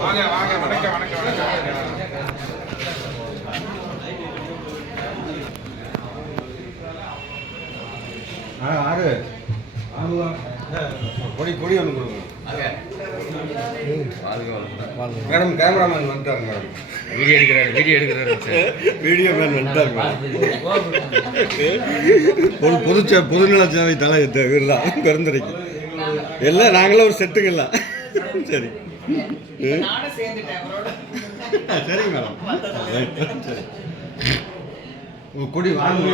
வாங்க வாங்க வணக்கம் வணக்கம் வணக்கம். ஆறு பொடி பொடி ஒன்று கொடுங்க மேடம். கேமராமேன் வந்துட்டார் மேடம். வீடியோ மேன் வந்துட்டார் மேடம். பொதுநல சேவை தலை விருதான் பெருந்துரைக்கு எல்லாம் நாங்களும் ஒரு செட்டுங்கல்ல. சரி சரிங்க மேடம். சரி கொடி வாங்க.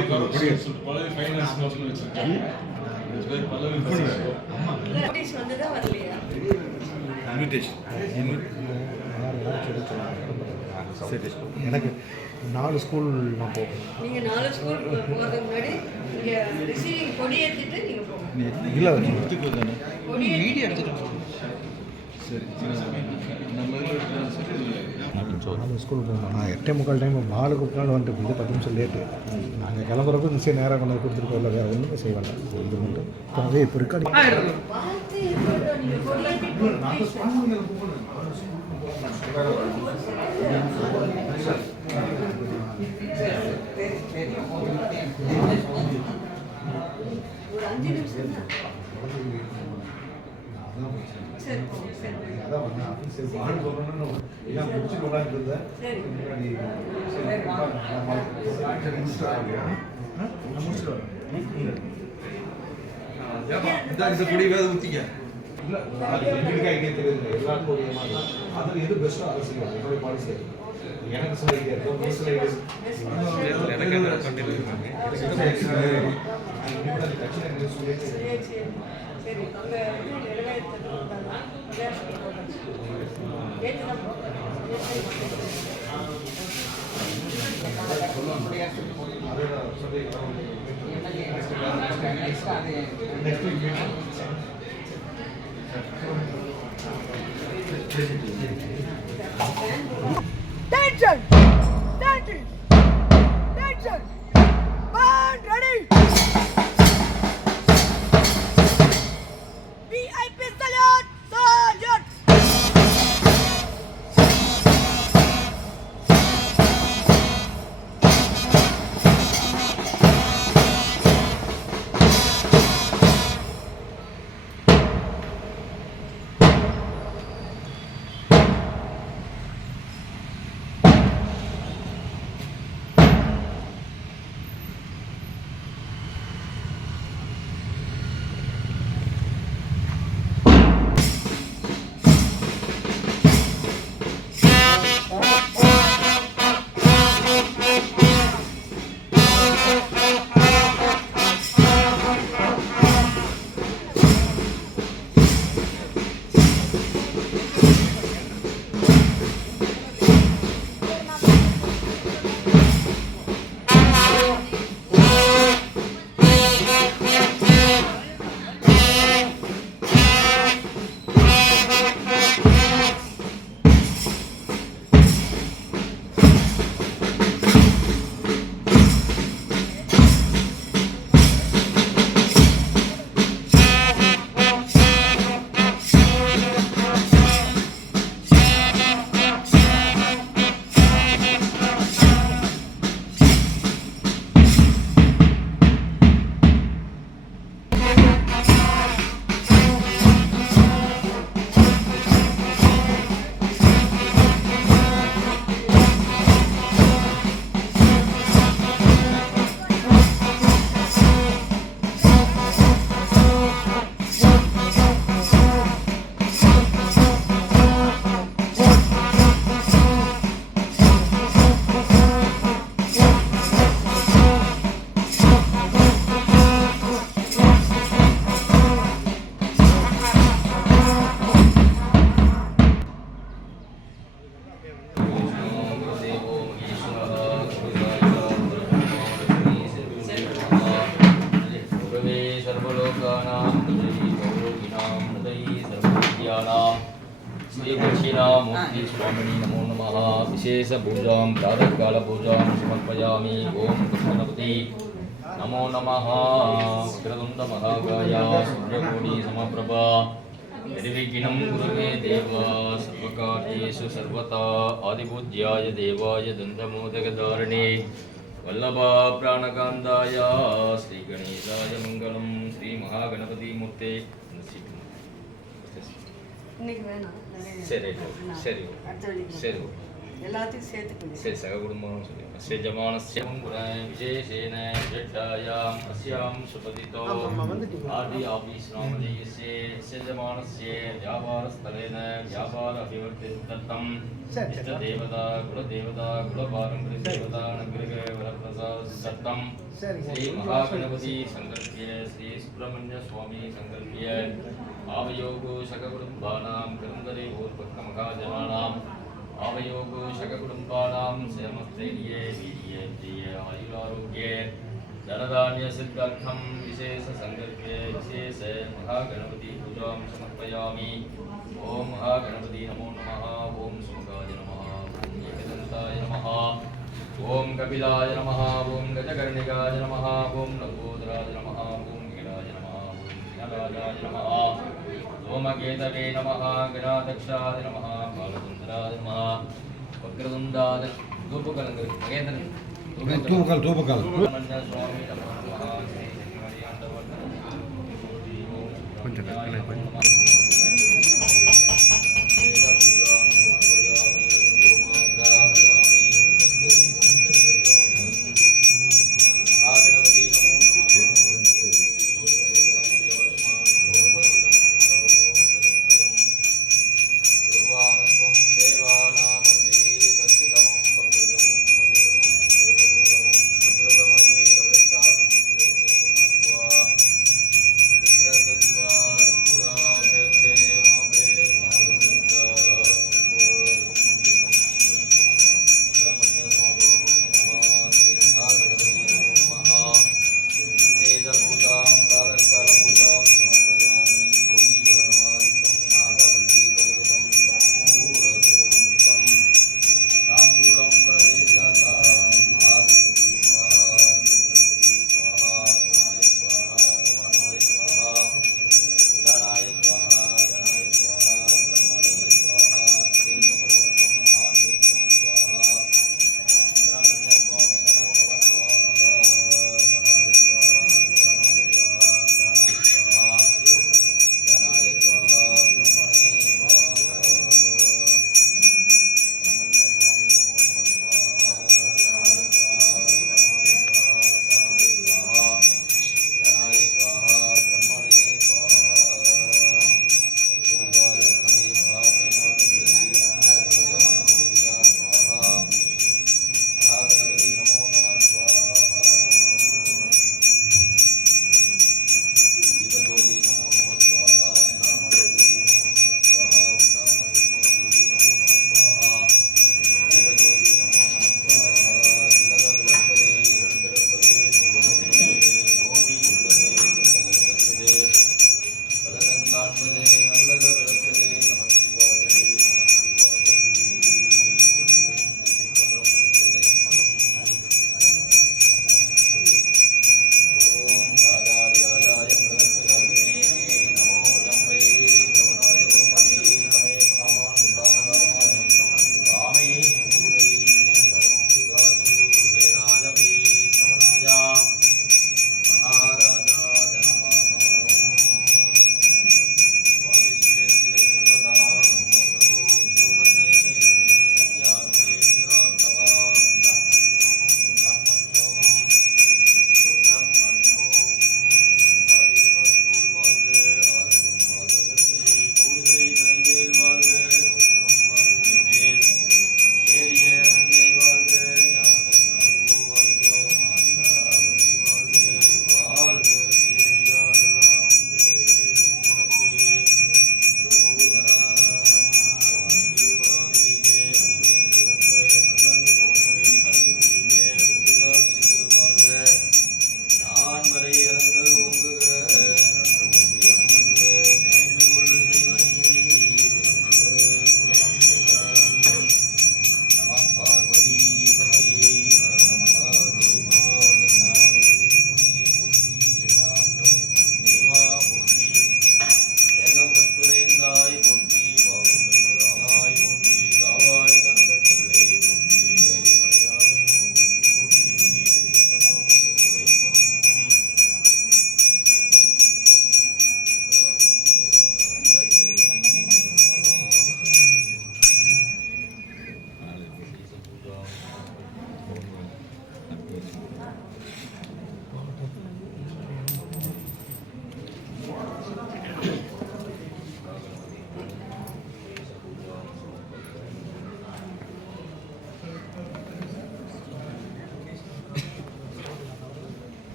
சரி எனக்கு 4 ஸ்கூல் நான் போகணும். நீங்கள் 4 ஸ்கூல் போகிறதுக்கு முன்னாடி இங்கே ரிசீவிங் கொடி ஏற்றிட்டு நீங்கள் போகணும். இல்லை கொடி எடுத்துகிட்டு சரி ஸ்கூல் போகணும். நான் 8:45 டைம் 4:15 வந்துட்டு இது 10 நிமிஷம் லேட்டு. நாங்கள் கிளம்புறப்ப நிச்சயம் நேராக கொண்டு கொடுத்துட்டு போகல, வேறு ஒன்றுமே செய்ய வேண்டாம். இது மட்டும் அதே இப்போ இருக்காது. ஒரு 5 நிமிஷம் தான். சரி சரி அதான் சரி பாடு சொல்லணும்னு எல்லாம் முடிச்சு கொண்டாந்து இருந்தேன். இந்த கொடி வேறு ஊற்றிக்க. எல்லா கோடியுமா அதில் எது பெஸ்ட்டோ அதை செய்வாங்க. என்னுடைய பாலிசி எனக்கு சில ஐடியா இருக்கும். சரி அங்கே Attention! Attention! Attention! Band ready! VIP salute! Salute! Dakshinamurti स्वामिनी नमो नमः विशेषपूजां प्रातःकालपूजां समर्पयामि ओम गणपति नमो नमः वक्रतुण्डमहाकाय सूर्यकोटिसमप्रभा निर्विघ्नं कुरुमे देव सर्वकार्येषु सर्वदा आदिपूज्याय देवाय दन्तमोदकधारिणे वल्लभा प्राणकान्ताय श्रीगणेशाय मङ्गलं श्रीमहागणपतिमूर्ते இன்னைக்கு வேணாம் நிறைய சரி சரி அடுத்த வெள்ளிக்கிழமை. சரி எல்லாத்தையும் சேர்த்துக்கணும். சரி சககுடும்பம் சொல்லி अस्य जमानस्य विशेषेण जट्टायाम् अस्यां सुपतितो आदि आफीस् नामधेयस्य अस्य जमानस्य व्यापारस्थलेन व्यापार अभिवर्तितर्थं इष्टदेवता कुलपारम्परिकदेवता अनुग्रहवरप्रसादर्थं श्री महागणपति संकल्प्य श्री सुब्रह्मण्य स्वामी संकल्प्य आवयोगो शककुटुम्बानां करन्दरे ऊर्पक्कमहाजनानां आवयोगो शककुटुम्बानां सेमस्थैर्ये वीर्ये जय आयुरारोग्ये धनधान्यसिद्ध्यर्थं विशेषसङ्कल्प्ये विशेष महागणपति पूजां समर्पयामि ओम महागणपति नमो नमः ओम सुमुखाय नमः ओम एकदन्ताय नमः ओम कपिलाय नमः ओम गजकर्णिकाय नमः ओम लंबोदराय नमः ओम गिराय नमः ओम गणराजाय नमः सोमकेतवे नमः गणाध्यक्षाय नमः बालचन्द्राय नमः वक्रतुण्डाय धूपकलङ्करि मगेन्द्रन् தூபக்கால் सुब्रह्मण्य स्वामी नमो नमः श्री श्रीमणियाण्डवर्धन கொஞ்சம் கற்பனை பண்ணி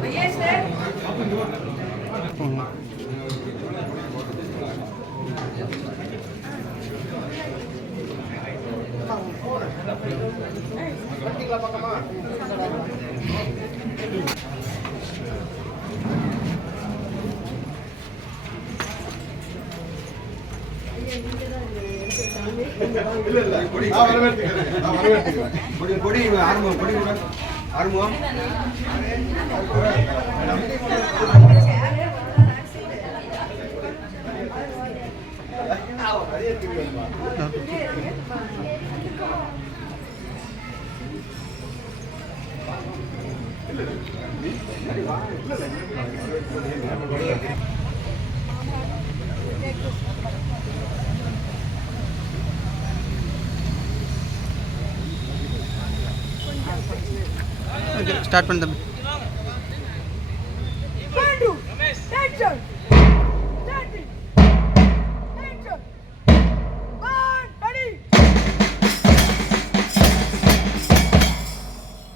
மகேஷ் சார் கொடி ஆரம்பம் கொடி கூட ஆரம்பம் ஸ்டார்ட் பண்ணு தம்பி. Bandhu, tension, standing, tension, burn, ready.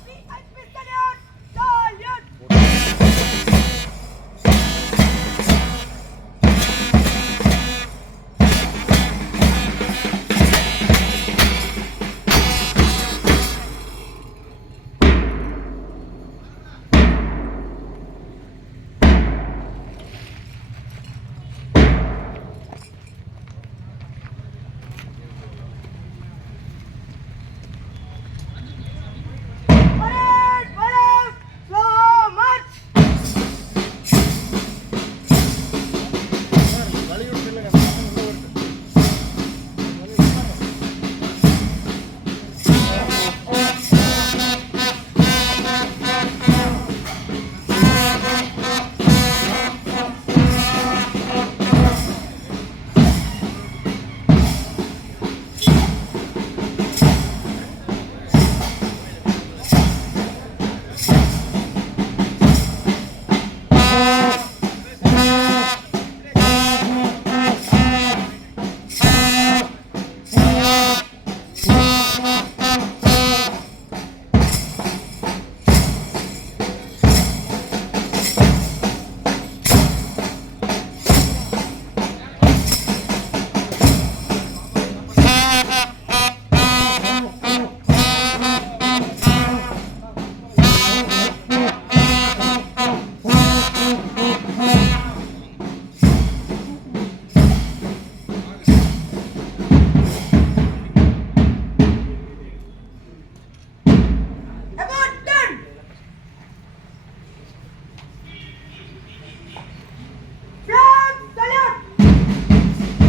CSP salute, salute. Parade, parade, so much. About done. Flag salute.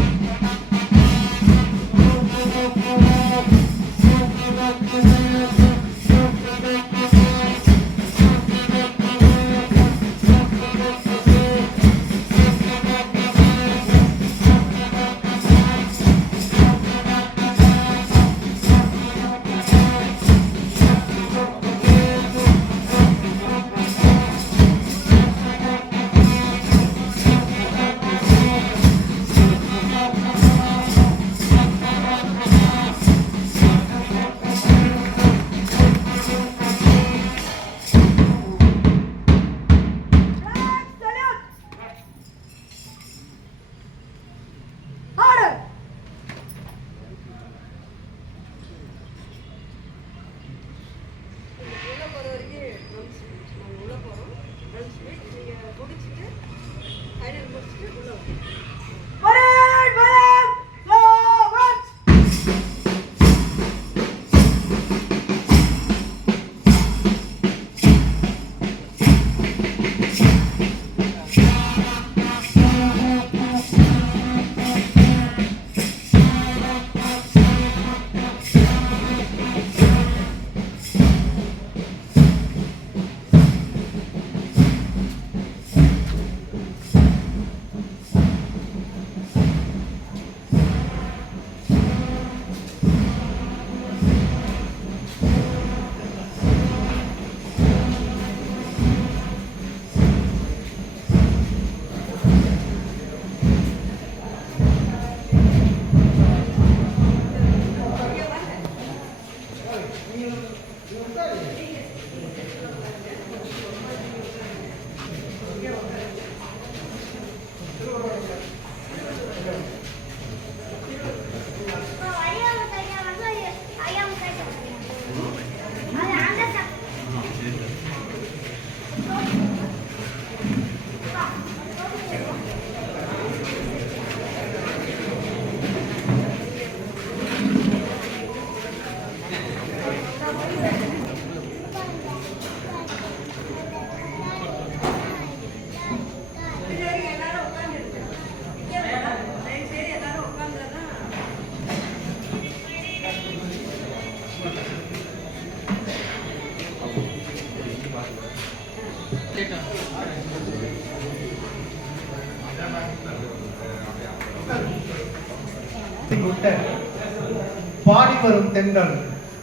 பாடி வரும் தென்றல்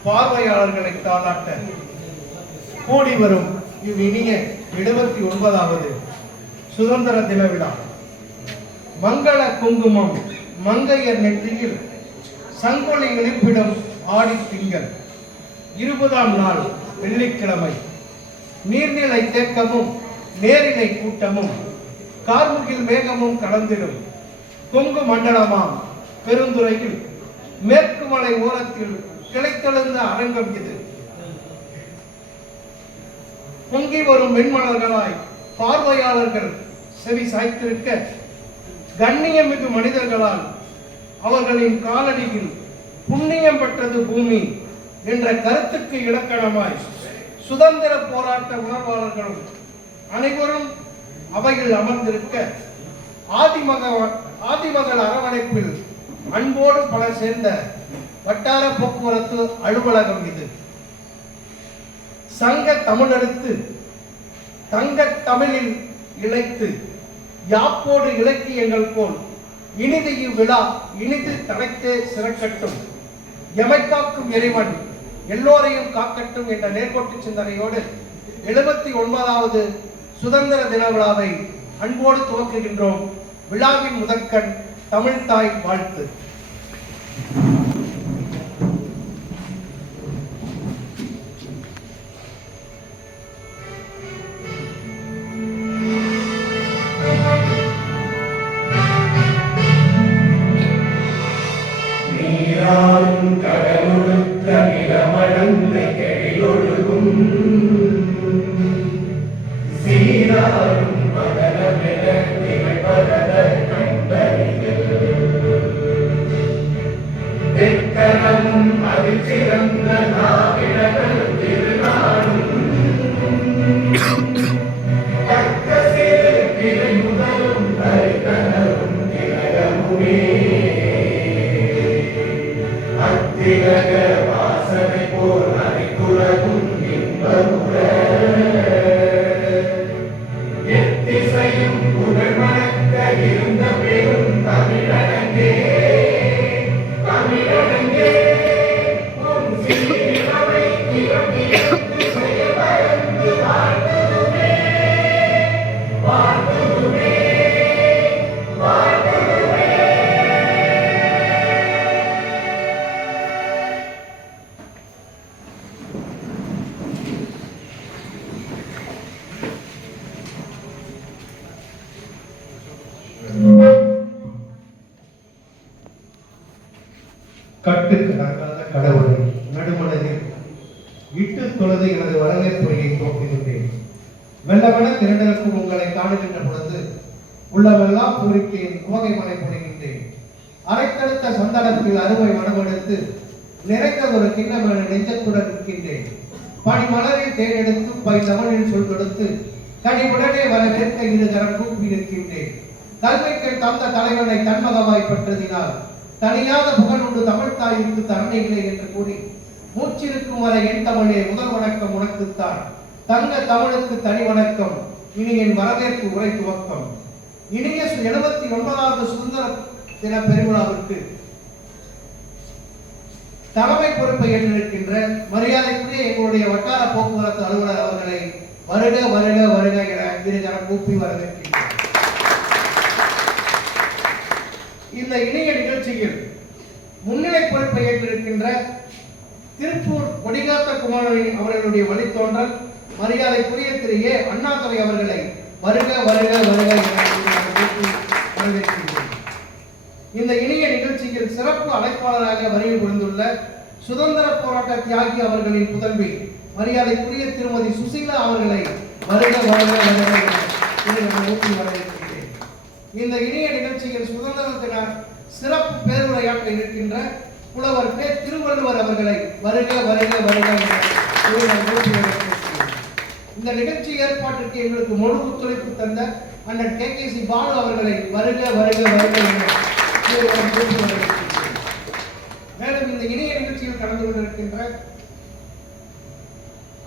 பார்வையாளர்களை தாளாட்ட கூடி வரும் இவ்வினிய 79வது சுதந்திர தின விழா. மங்கள குங்குமம் மங்கையர் நெற்றியில் சங்கொலி எழுப்பிடும் ஆடி திங்கள் 20ஆம் நாள் வெள்ளிக்கிழமை. நீர்நிலை தேக்கமும் நேரிலை கூட்டமும் கார்முகில் மேகமும் கலந்திடும் கொங்கு மண்டலமாம் பெருந்துறையில் மேற்கு மலை ஓரத்தில் கிளைத்தெழுந்த அரங்கம் இது. பொங்கி வரும் வெண்மலர்களாய் பார்வையாளர்கள் செவி சாய்த்திருக்க கண்ணியமிகு மனிதர்களால் அவர்களின் காலடியில் புண்ணியம் பெற்றது பூமி என்ற கருத்துக்கு இலக்கணமாய் சுதந்திர போராட்ட உணர்வாளர்களும் அனைவரும் அவையில் அமர்ந்திருக்க ஆதிமகள் அரவணைப்பில் அன்போடு பலர் சேர்ந்த வட்டார போக்குவரத்து அலுவலகம் இது. சங்க தமிழெடுத்து தங்க தமிழில் இழைத்து யாப்போடு இலக்கியங்கள் போல் இனிது இவ்விழா இனிது தனக்கே சிறக்கட்டும். எமைக்காக்கும் இறைவன் எல்லோரையும் காக்கட்டும் என்ற நேர்கோட்டு சிந்தனையோடு 79வது சுதந்திர தின விழாவை அன்போடு துவக்குகின்றோம். விழாவின் முதற்கண் தமிழ் தாய் வாழ்த்து. கடமுழுத்த நிலமடந்த கெழிலொழுகும் சீராரும் மகனமென திகழ்பரத கண்டறிகள் தெற்கனமும் அதில் சிறந்த நாவிடர்கள் திருநாடும் தக்க சிறு திரை முதலும் தரிகனரும் திலகமுமே திலக வாசனை போல் அனைத்துலகும் இன்பமுற எத்திசையும் புகழ் மணக்க இருந்த பெரும் தமிழடங்கே தமிழடங்கே உன் சீரவை திறந்து செயல்பரந்து வாழ்த்துதுமே வாழ்த்துதுமே வாழ்த்துதுமே. கட்டுக்கு நங்காத கடவுளை நடுமனதில் இட்டு தொழுது எனது வரவேற்புரையை துவக்குகின்றேன். வெள்ளவன திரண்டலுக்கும் உங்களை காணுகின்ற பொழுது உள்ளவெல்லாம் பூரித்தேன், உவகை மனை புரிகின்றேன். அரைத்தடுத்த சந்தனத்தில் அறுவை மனமெடுத்து நிறைந்த ஒரு கிண்ணமென நெஞ்சத்துடன் இருக்கின்றேன். பனி மலரில் தேர்ந்தெடுத்து பை தமிழில் சொல் கொடுத்து கனிவுடனே வரவேற்க இருகரம் கூப்பி நிற்கின்றேன். கல்விக்கு தந்த தலைவனை தன்மகவாய் பற்றதினால் தனியாத புகழுண்டு தமிழ் தாய்க்கு தரணை இல்லை என்று கூறி மூச்சிருக்கும் வரை என் தமிழே முதல் வணக்கம் உனக்குத்தான், தங்க தமிழுக்கு தனி வணக்கம், இனி என் வரவேற்பு உரை துவக்கம். இனிய 79வது சுதந்திர தின பெருவிழாவிற்கு தலைமை பொறுப்பை ஏற்றிருக்கின்ற மரியாதைக்குரிய எங்களுடைய வட்டார போக்குவரத்து அலுவலர் அவர்களை வருக வருக வருக என இருகரம் கூப்பி வரவேற்கின்றனர். இந்த இணைய நிகழ்ச்சியில் முன்னிலை பொறுப்பை ஏற்றிருக்கின்ற திருப்பூர் கொடிகாத்த குமாரன் அவர்களுடைய வழித்தோன்றல் மரியாதைக்குரிய திரு ஏ அண்ணாதுரை அவர்களை வருக வருக வருக வரவேற்கின்றேன். இந்த இணைய நிகழ்ச்சியில் சிறப்பு அழைப்பாளராக வருகை புரிந்துள்ள சுதந்திர போராட்ட தியாகி அவர்களின் புதல்வி மரியாதைக்குரிய திருமதி சுசீலா அவர்களை வருக வருக வருக வரவேற்கின்றேன். இந்த இணைய நிகழ்ச்சியில் சுதந்திர தின சிறப்பு பேருரையாற்ற இருக்கின்ற புலவர் பே திருவள்ளுவர் அவர்களை வருக வருக வருக இந்த நிகழ்ச்சி ஏற்பாட்டிற்கு எங்களுக்கு முழு ஒத்துழைப்பு தந்த அண்ணன் KKC பாலு அவர்களை வருக வருக வருக மேலும் இந்த இணைய நிகழ்ச்சியில் கலந்து கொண்டிருக்கின்ற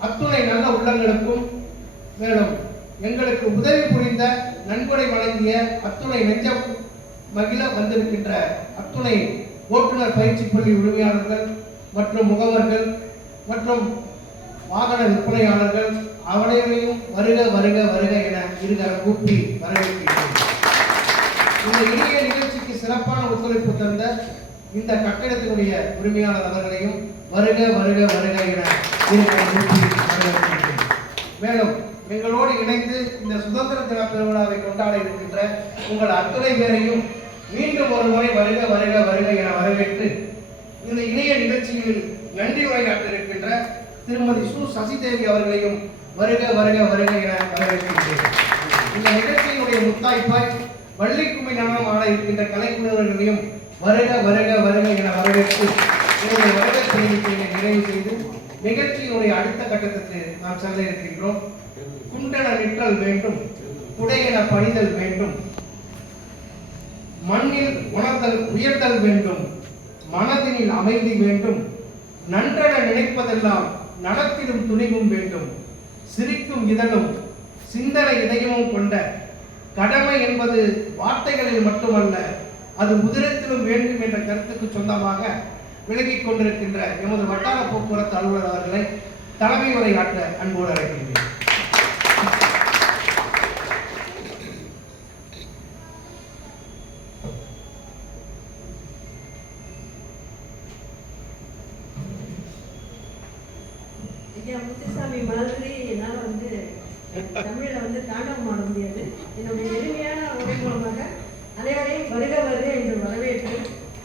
அத்துணை நல்ல உள்ளங்களுக்கும் மேலும் எங்களுக்கு உதவி புரிந்த நன்கொடை வழங்கிய அத்துணை நெஞ்சம் மகிழ வந்திருக்கின்ற அத்துணை ஓட்டுநர் பயிற்சி பள்ளி உரிமையாளர்கள் மற்றும் முகவர்கள் மற்றும் வாகன விற்பனையாளர்கள் அவனையும் வருக வருக வருக என இருகரம் கூப்பி வரவேற்கிறேன். இந்த இனிய நிகழ்ச்சிக்கு சிறப்பான ஒத்துழைப்பு தந்த இந்த கட்டிடத்தினுடைய உரிமையாளர் அவர்களையும் வருக வருக வருக என இருகரம் கூப்பி வரவேற்கிறேன். மேலும் எங்களோடு இணைந்து இந்த சுதந்திர தின பெருவிழாவை கொண்டாட இருக்கின்ற உங்கள் அத்தனை பேரையும் மீண்டும் ஒரு முறை வருக வருக வருக என வரவேற்று இந்த இணைய நிகழ்ச்சியில் நன்றி உரையாற்ற இருக்கின்ற திருமதி சு சசிதேவி அவர்களையும் வருக வருக வருக என வரவேற்கின்றேன். இந்த நிகழ்ச்சியினுடைய முத்தாய்ப்பாய் வள்ளிக்கும்மி நடனம் ஆட இருக்கின்ற கலைக்குழுவர்களையும் வருக வருக வருக என வரவேற்று என்னுடைய வரவேற்பு நிகழ்ச்சியை நிறைவு செய்து நிகழ்ச்சியினுடைய அடுத்த கட்டத்திற்கு நாம் செல்ல இருக்கின்றோம். குண்டென நிற்றல் வேண்டும், குடையென பணிதல் வேண்டும், மண்ணில் உணர்தல் உயர்தல் வேண்டும், மனதினில் அமைதி வேண்டும், நன்றென நினைப்பதெல்லாம் நடத்திடும் துணிவும் வேண்டும், சிரிக்கும் இதழும் சிந்தனை இதயமும் கொண்ட கடமை என்பது வார்த்தைகளில் மட்டுமல்ல அது உதிரத்திலும் வேண்டும் என்ற கருத்துக்கு சொந்தமாக விலகிக் கொண்டிருக்கின்ற எமது வட்டார போக்குவரத்து அலுவலர் அவர்களை தலைமை உரையாற்ற அன்போடு அழைக்கின்றேன். ஐயா முத்துசாமி மாதிரி என்னால் தமிழில் தாண்டவம் ஆட முடியாது. என்னுடைய எளிமையான உரை மூலமாக அனைவரையும் வருக வருக என்று வரவேற்று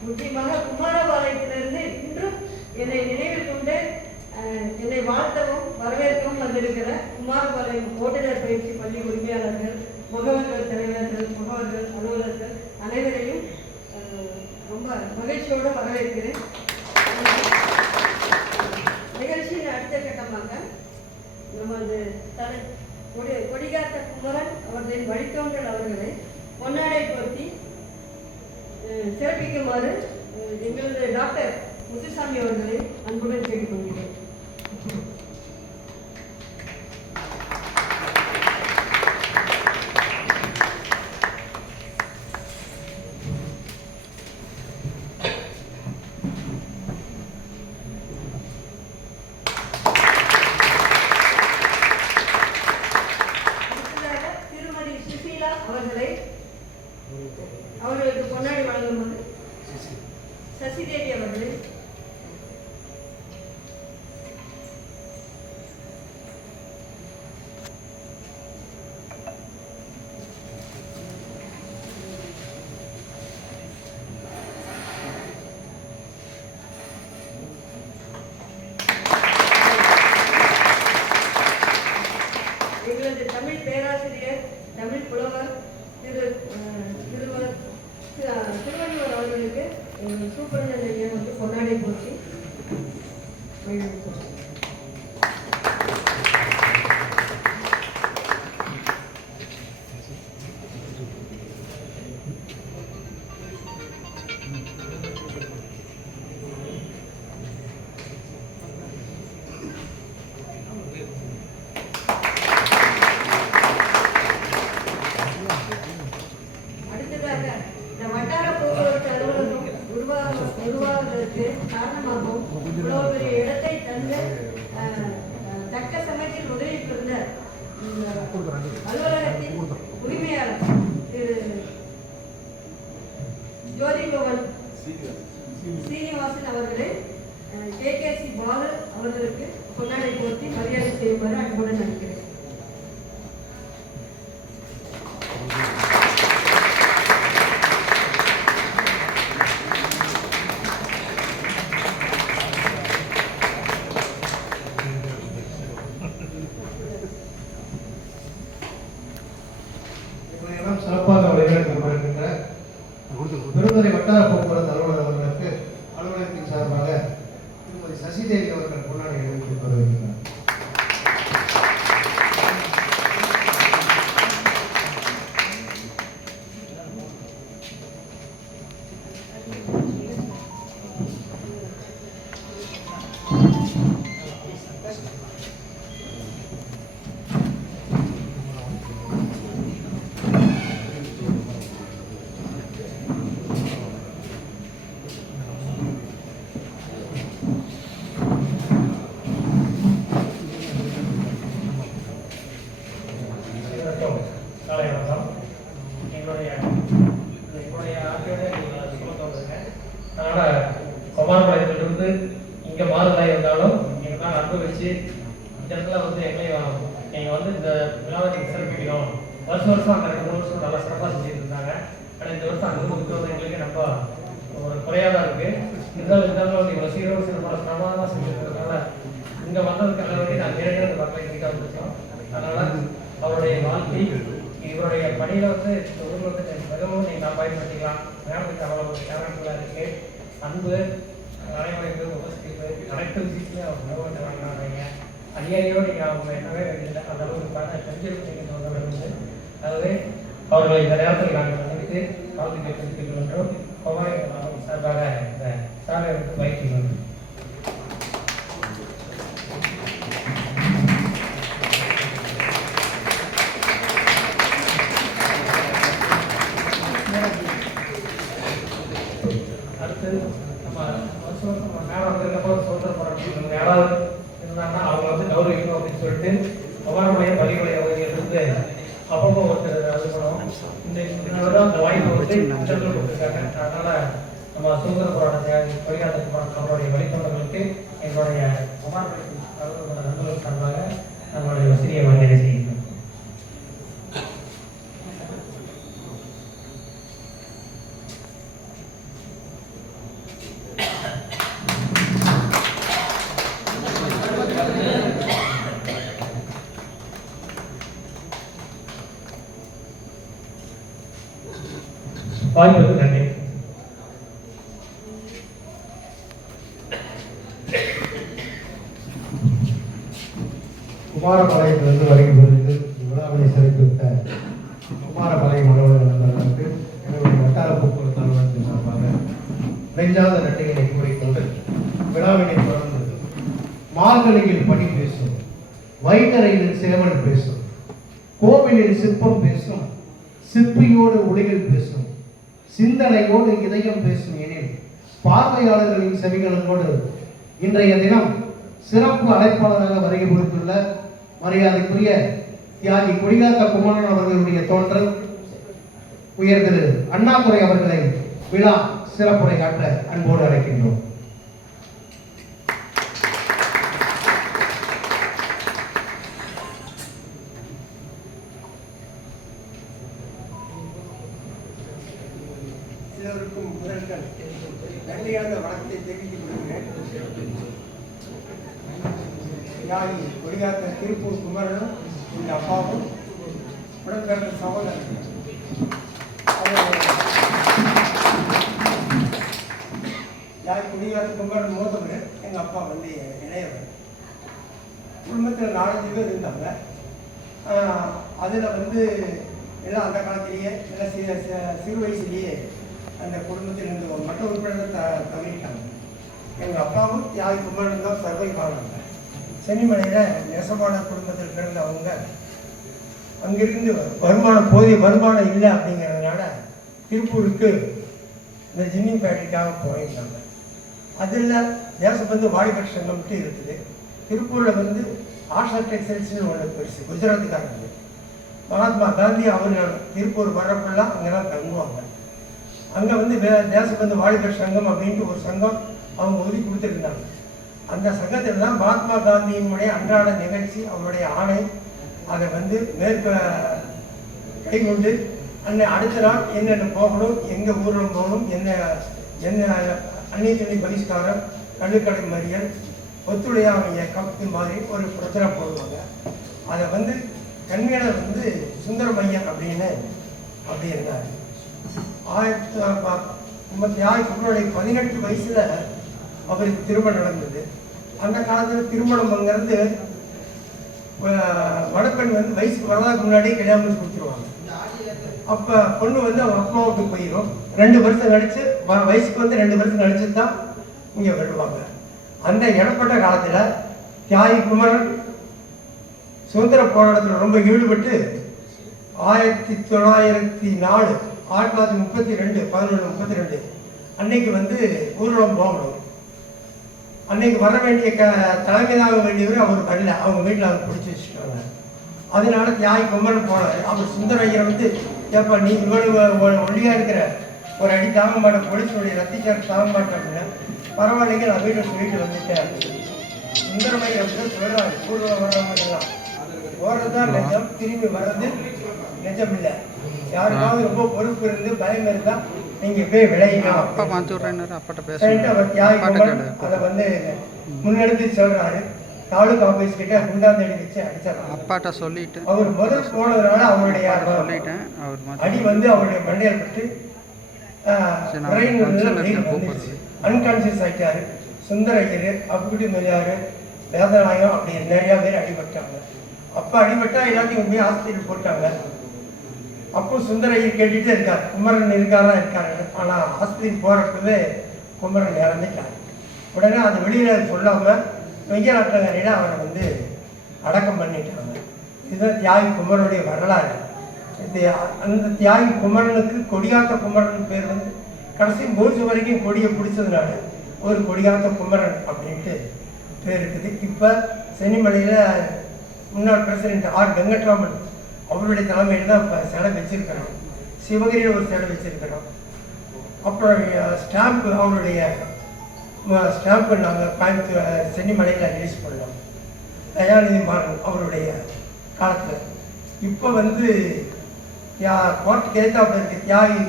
முக்கியமாக குமாரபாளையத்திலிருந்து இன்றும் என்னை நினைவில் கொண்டு என்னை வாழ்த்தவும் வரவேற்கவும் வந்திருக்கிற குமாரபாளையம் ஓட்டுநர் பயிற்சி பள்ளி உரிமையாளர்கள், முகவர்கள் தலைவர்கள், முகவர்கள், அலுவலர்கள் அனைவரையும் ரொம்ப மகிழ்ச்சியோடு வரவேற்கிறேன். நிகழ்ச்சியின் அடுத்த கட்டமாக நமது கொடிகாத்த குமரன் அவர்களின் வழித்தோன்றல் அவர்களை பொன்னாடை போர்த்தி சிறப்பிக்குமாறு எங்களது டாக்டர் முத்துசாமி அவர்களை அன்புடன் கேட்டுக்கொள்கிறேன். அவர்களுக்கு பொன்னாடி வழங்கும்போது சசிதேவி அவர்கள், எங்களது தமிழ் பேராசிரியர், தமிழ் புலவர் திருவள்ளுவர் அவர்களுக்கு சூப்பரஞ்சன் பொன்னாடை போச்சு. உருவாவதற்கு காரணமாகவும் இவ்வளவு பெரிய இடத்தை தந்து தக்க சமயத்தில் உதவி புரிந்த அலுவலகத்தின் உரிமையாளர் திரு ஜோதிபவன் சீனிவாசன் அவர்களை KKC பாலு அவர்களுக்கு பொன்னாடை போர்த்தி மரியாதை செய்யுமாறு அன்புடன் நினைக்கிறேன். சிறப்பாக வழிநடத்தப்படுகின்ற பெருந்துறை வட்டார போக்குவரத்து அலுவலர் அவர்களுக்கு அலுவலகத்தின் சார்பாக திருமதி சசிதேவி அவர்கள் பொன்னாடை அணிவித்து வருகின்றனர். மாணவர்களாக இருந்தாலும் நீங்கள் தான் அனுபவிச்சு இந்த இடத்துல வந்து எங்களையும் நீங்கள் வந்து இந்த விழாவை நீங்கள் சிறப்பிக்கணும். வருஷம் அந்த 2 வருஷம் நல்லா சிறப்பாக செஞ்சுட்டு இருந்தாங்க. ஆனால் இந்த வருஷம் அனுபவிக்கிறது எங்களுக்கு ரொம்ப ஒரு குறையாக தான் இருக்குது. இருந்தாலும் வந்து இவ்வளோ சீரோடு சிறப்பாக சிரமமாக செஞ்சுருக்கிறதுனால இங்கே வந்ததுக்கு எல்லாமே நான் நேரடியாக அந்த மக்களை கிட்ட வந்துருக்கோம். அதனால் அவருடைய வாழ்க்கை இவருடைய பணியில் வந்து இந்த ஊரில் வந்து மிகவும் நீங்கள் பயன்படுத்திக்கலாம். மேடத்துக்கு அவ்வளோ டேலண்ட்லாம் இருக்குது. அன்பு, நடைமுறைப்பு, உபஸ்திப்பு, அனைத்து விஷயத்துலையும் அவங்க நிறுவனத்தை வாங்கினாங்க. அதிகாரியோடு நீங்கள் அவங்க என்னவே இல்லை அந்த அளவுக்கு தெரிஞ்சிருக்கு நீங்கள் வந்து. ஆகவே அவர்களை இந்த நேரத்தில் நாங்கள் சந்தித்து வாழ்த்துக்களை தெரிவித்துக் கொள்கின்றோம். பவானி சார்பாக இந்த சாலை வந்து பயிற்சிகள் அடுத்து நம்ம வருஷம் மேடம் வந்திருக்கப்போ சுதந்திர போராட்டம் யாராவது இருந்தாங்கன்னா அவங்க வந்து கௌரவிக்கணும் அப்படின்னு சொல்லிட்டு பவானமுடைய பள்ளிகளுடைய பகுதியிலிருந்து அப்பப்போ ஒருத்தர் அது பண்ணுவோம். இந்த அந்த வாய்ப்பு வந்து கொடுத்துருக்காங்க. அதனால நம்ம சுதந்திர போராட்டத்தை பரிகாரத்துக்கு போராட்டம் நம்மளுடைய வழித்தொண்டர்களுக்கு எங்களுடைய நண்பர்கள் சார்பாக நம்மளுடைய சிறிய மரியாதை செய்யணும். வாய்ப்புக்கு நன்றி. குமாரபாளையத்திலிருந்து வருகிறது விழாவினை சிறப்பித்த குமாரபாளையம் மனோகர் நண்பர்களுக்கு என்னுடைய வட்டார போக்குவரத்து அலுவலகத்தின் சார்பாக நெஞ்சாத நன்றிகளை கூறிக்கொண்டு விழாவினை தொடர்ந்து மார்கழியில் பணி பேசும், வைகரையில் சேவல் பேசும், கோவிலில் சிற்பம் பேசும், சிற்பியோடு ஒளிகள் பேசும், சிந்தனையோடு இதயம் பேசும் எனில் பார்வையாளர்களின் செவிகளோடு இன்றைய தினம் சிறப்பு அழைப்பாளராக வருகை கொடுத்துள்ள மரியாதைக்குரிய தியாகி கொடிகாத்த குமரன் அவர்களுடைய தோன்றல் உயர் திரு அண்ணாதுரை அவர்களை விழா சிறப்புரை காட்ட அன்போடு அழைக்கின்றோம். எல்லோருக்கும் முதல்கள் நன்றியான வணக்கத்தை தெரிவித்துக் கொள்கிறேன். தியாகி கொடிகாத்த திருப்பூர் குமரனும் இந்த அப்பாவும் உடன்பிறந்த சகோதரர்கள். தியாகி கொடிகாத்த குமரன் மூத்தவர், எங்கள் அப்பா வந்து இளையவர். குடும்பத்தில் 4 பேர் இருந்தாங்க. அதில் வந்து எல்லாம் அந்த காலத்திலேயே எல்லாம் சிறு வயசுலேயே அந்த குடும்பத்தில் இருந்து மற்ற உறுப்பினர்கள் தவறிட்டாங்க. எங்கள் அப்பாவும் தியாகி குமரன் தான் சர்வைவ் ஆனாங்க. சென்னிமலையில் நெசமான குடும்பத்தில் பிறந்தவங்க அங்கிருந்து போதிய வருமானம் இல்லை அப்படிங்கிறதுனால திருப்பூருக்கு இந்த ஜின்னிங் ஃபேக்ட்ரிக்காக போயிருந்தாங்க. அதில் தேசபந்து வாலிபர் சங்கம்ட்டு இருக்குது. திருப்பூரில் வந்து ஆஷா டெக்ஸ்டைல்ஸ்னு ஒன்று பெருசு, குஜராத்துக்காரங்க. மகாத்மா காந்தி அவர்கள் திருப்பூர் வரப்பெல்லாம் அங்கே தான் தங்குவாங்க. அங்கே வந்து தேசபந்து வாலிபர் சங்கம் அப்படின்ட்டு ஒரு சங்கம் அவங்க ஒதுக்கி கொடுத்துருந்தாங்க. அந்த சங்கத்தில் தான் மகாத்மா காந்தியினுடைய அன்றாட நிகழ்ச்சி, அவருடைய ஆணை அதை வந்து கைகொண்டு அடுத்த நாள் என்னென்ன போகணும், எங்கே ஊரில் போகணும், என்ன அந்நிய துணி பரிஷ்காரம், கள்ளுக்கடை மறியல், ஒத்துழையாமை இயக்கம், இது மாதிரி ஒரு பிரச்சனை போடுவாங்க. அதை வந்து கன்வீனர் வந்து சுந்தரமையன் அப்படின்னு அப்படி இருந்தார். 18 வயசுல அவருக்கு திருமணம் நடந்தது. அந்த காலத்தில் திருமணம்ங்கிறது வடப்பெண் வந்து வயசுக்கு வரதுக்கு முன்னாடியே கல்யாணம் பண்ணி கொடுத்துருவாங்க. அப்போ பொண்ணு வந்து அவங்க அப்பா வீட்டுக்கு போயிடும். 2 வருஷம் கழிச்சு வயசுக்கு வந்து 2 வருஷம் கழிச்சு தான் இங்கே வருவாங்க. அந்த இடப்பட்ட காலத்தில் தியாகி குமரன் சுதந்திர போராட்டத்தில் ரொம்ப ஈடுபட்டு 1904 1932 1132 அன்னைக்கு வந்து ஊர்வலம் போகணும். அன்னைக்கு வர வேண்டிய தலைமையாக வேண்டியவர் அவர் வரல, அவங்க வீட்டில் அவர் பிடிச்சி வச்சுட்டாங்க. அதனால தியாகி குமரன் போனார். அவர் சுந்தரையர் வந்து ஏப்பா நீ இவ்வளவு ஒல்லியாக இருக்கிற, ஒரு அடி தாங்க மாட்டேன், போலீஸுடைய ரத்திச்சார் தாங்க மாட்டேன், பரவாயில்லைங்க நான் வீட்டில் சொல்லிட்டு வந்துட்டேன். சுந்தரமை அப்படின்னு சொல்கிறாங்க ஸ்கூலில் வர்றவங்கலாம் போகிறது தான் நிஜம், திரும்பி வர்றது நிஜம் இல்லை. யாருக்காவது ரொம்ப பொறுப்பு இருந்து பயம் இருந்தால் நீங்கள் போய் விளையணும். அவர் தியாகி குமரன் அதை வந்து முன்னெடுத்து சொல்கிறாரு. தாலுகா ஆஃபீஸ் கிட்ட குண்டாந்தடி வச்சு அடிச்சாங்க. அப்பாட்ட சொல்லிட்டு அவர் முதல் போனதுனால அவருடைய அடி வந்து அவருடைய மண்டையில் பட்டு அன்கான்சியஸ் ஆகிட்டாரு. சுந்தர ஐயர், அப்படி மெல்லியாரு, வேதநாயகம் அப்படி நிறையா பேர் அடிபட்டாங்க. அப்போ அடிபட்டா எல்லாத்தையும் போய் ஹாஸ்பிட்டல் போட்டாங்க. அப்போ சுந்தர ஐயர் கேட்டுகிட்டே இருக்கார், குமரன் இருக்காரா இருக்காரு. ஆனால் ஹாஸ்பிட்டல் போகிறப்பவே குமரன் இறந்துட்டார். உடனே அது வெளியில் சொல்லாமல் வெய்யநாட்டங்கரையில் அவரை வந்து அடக்கம் பண்ணிட்டாங்க. இதுதான் தியாகி குமரனுடைய வரலாறு. அந்த தியாகி குமரனுக்கு கொடியாத்த குமரன் பேர் வந்து கடைசி மூச்சு வரைக்கும் கொடியை பிடிச்சதுனால ஒரு கொடியாத்த குமரன் அப்படின்ட்டு பேர் இருக்குது. இப்போ சென்னிமலையில் முன்னாள் பிரசிடென்ட் ஆர் வெங்கட்ராமன் அவருடைய தலைமையில் தான் இப்போ சிலை வச்சிருக்கிறோம். சிவகிரியில் ஒரு சிலை வச்சிருக்கிறோம். அப்புறம் ஸ்டாம்ப்பு, அவருடைய ஸ்டாம்ப்பு நாங்கள் கோயம்புத்தூர் சென்னிமலையில் ரிலீஸ் பண்ணோம். தயாநிதி மாறன் அவருடைய காலத்தில். இப்போ வந்து கோர்ட்டுக்கு ஏற்றாப்புல இருக்க தியாகி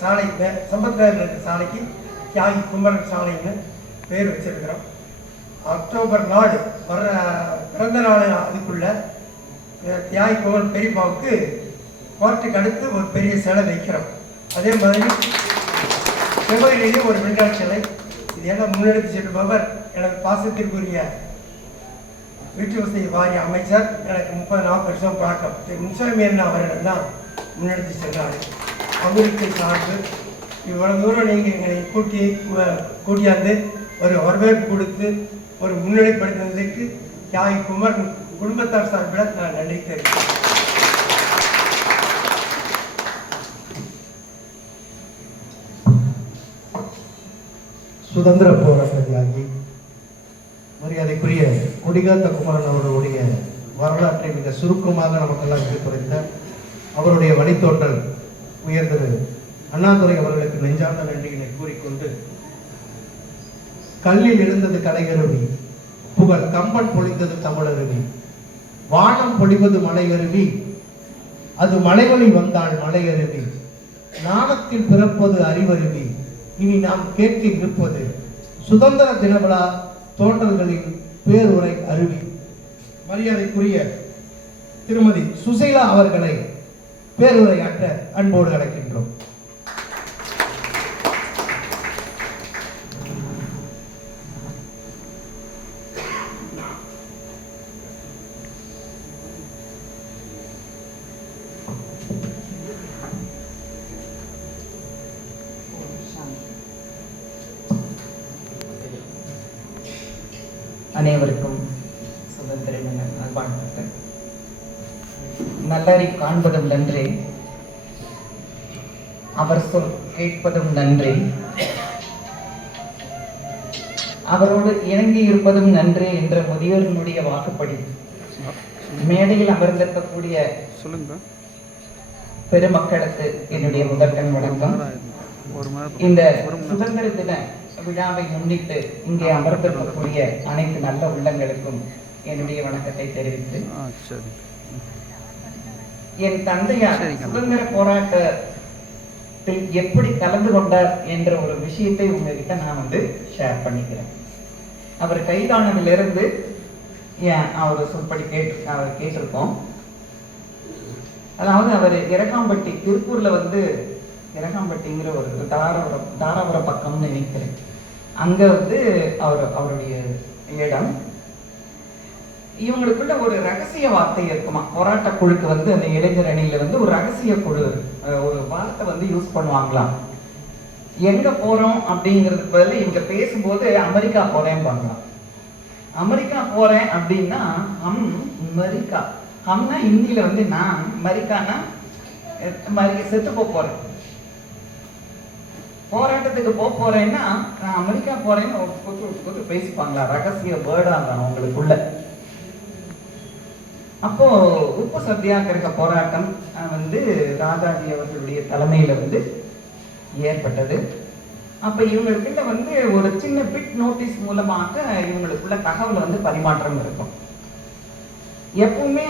சாலை, சம்பத் நகரில் இருக்க சாலைக்கு தியாகி குமரன் சாலைன்னு பேர் வச்சிருக்கிறோம். அக்டோபர் 4 வர பிறந்த நாள் அதுக்குள்ள தியாகி குமரன் பெரியப்பாவுக்கு கோர்ட்டுக்கு அடுத்து ஒரு பெரிய சிலை வைக்கிறோம். அதே மாதிரி சிவகிரியிலேயும் ஒரு விளையாட்டு சிலை. இது எல்லாம் முன்னெடுத்து செல்பவர் எனது பாசத்திற்குரிய வீட்டு வசதி வாரிய அமைச்சர், எனக்கு 30-40 வருஷம் பழக்கம், முன்சாமி அவர்கள் தான் முன்னெடுத்து சென்றார். அவருக்கு சார்பு இவ்வளவு தூரம் நீங்கள் எங்களை கூட்டியாந்து ஒரு வரவேற்பு கொடுத்து ஒரு முன்னிலைப்படுத்தினதுக்கு தியாகி குமரன் குடும்பத்தார் சார்பில் நான் நன்றி தெரிவிக்கிறேன். சுதந்திர போராட்ட தியாகி மரியாதைக்குரிய கொடிகாத்த குமரன் அவர்களுடைய வரலாற்றை மிக சுருக்கமாக நமக்கெல்லாம் எடுத்துரைத்த அவருடைய வழித்தோன்றல் உயர்ந்தது அண்ணாதுரை அவர்களுக்கு நெஞ்சார்ந்த நன்றியினை கூறிக்கொண்டு, கல்லில் எழுந்தது கலையருவி, புகழ் கம்பன் பொழிந்தது தமிழருவி, வானம் பொழிவது மலையருவி, அது மலைவழி வந்தால் மலையருவி, நாணத்தில் பிறப்பது அறிவருவி, இனி நாம் கேட்க இருப்பது சுதந்திர தின விழா தோன்றல்களின் பேருரை அருவி. மரியாதைக்குரிய திருமதி சுசீலா அவர்களை பேருரையாற்ற அன்போடு அழைக்கின்றோம். அனைவருக்கும் சுதந்திர தின நல்வாழ்த்துக்கள். நல்லறி காண்பதும் நன்றே, அவர் சொல் கேட்பதும் நன்றே, அவரோடு இணங்கி இருப்பதும் நன்றே என்ற முதியோர்களுடைய வாக்குப்படி மேடையில் அமர்ந்திருக்கக்கூடிய பெருமக்களுக்கு என்னுடைய முதற்கண் வணக்கம். இந்த சுதந்திர தின விழாவை முன்னிட்டு இங்கே அமர்ந்திருக்கக்கூடிய அனைத்து நல்ல உள்ளங்களுக்கும் என்னுடைய வணக்கத்தை தெரிவித்து, என் தந்தையார் சுதந்திர போராட்டத்தில் எப்படி கலந்து கொண்டார் என்ற ஒரு விஷயத்தை உங்ககிட்ட நான் வந்து ஷேர் பண்ணிக்கிறேன். அவர் கைதானதிலிருந்து அவர் சொற்படி அவர் கேட்டிருக்கோம். அதாவது அவர் இறக்காம்பட்டி, திருப்பூர்ல வந்து இறக்காம்பட்டிங்கிற ஒரு தாராபுரம் பக்கம்னு நினைக்கிறேன். அங்க வந்து அவருடைய இடம். இவங்களுக்குள்ள ஒரு ரகசிய வார்த்தை இருக்குமா, போராட்ட குழுக்கு வந்து அந்த இளைஞர் அணியில வந்து ஒரு ரகசிய குழு, ஒரு வார்த்தை வந்து யூஸ் பண்ணுவாங்களாம். எங்க போறோம் அப்படிங்கிறதுக்கு பதில் இவங்க பேசும்போது அமெரிக்கா போறேன் பாங்களாம். அமெரிக்கா போறேன் அப்படின்னா அமெரிக்கா, ஹம்னா ஹிந்தியில வந்து நான், அமெரிக்கானா செத்து போறேன், போராட்டத்துக்கு போறேன்னா நான் அமெரிக்கா போறேன்னு பேசிப்பாங்களா, ரகசிய வேர்டாங்க அவங்களுக்குள்ள. அப்போ உப்பு சத்தியாகிரக போராட்டம் வந்து ராஜாஜி அவர்களுடைய தலைமையில வந்து ஏற்பட்டது. அப்ப இவங்களுக்குள்ள வந்து ஒரு சின்ன பிட் நோட்டீஸ் மூலமாக இவங்களுக்குள்ள தகவல் வந்து பரிமாற்றம் இருக்கும். எப்பவுமே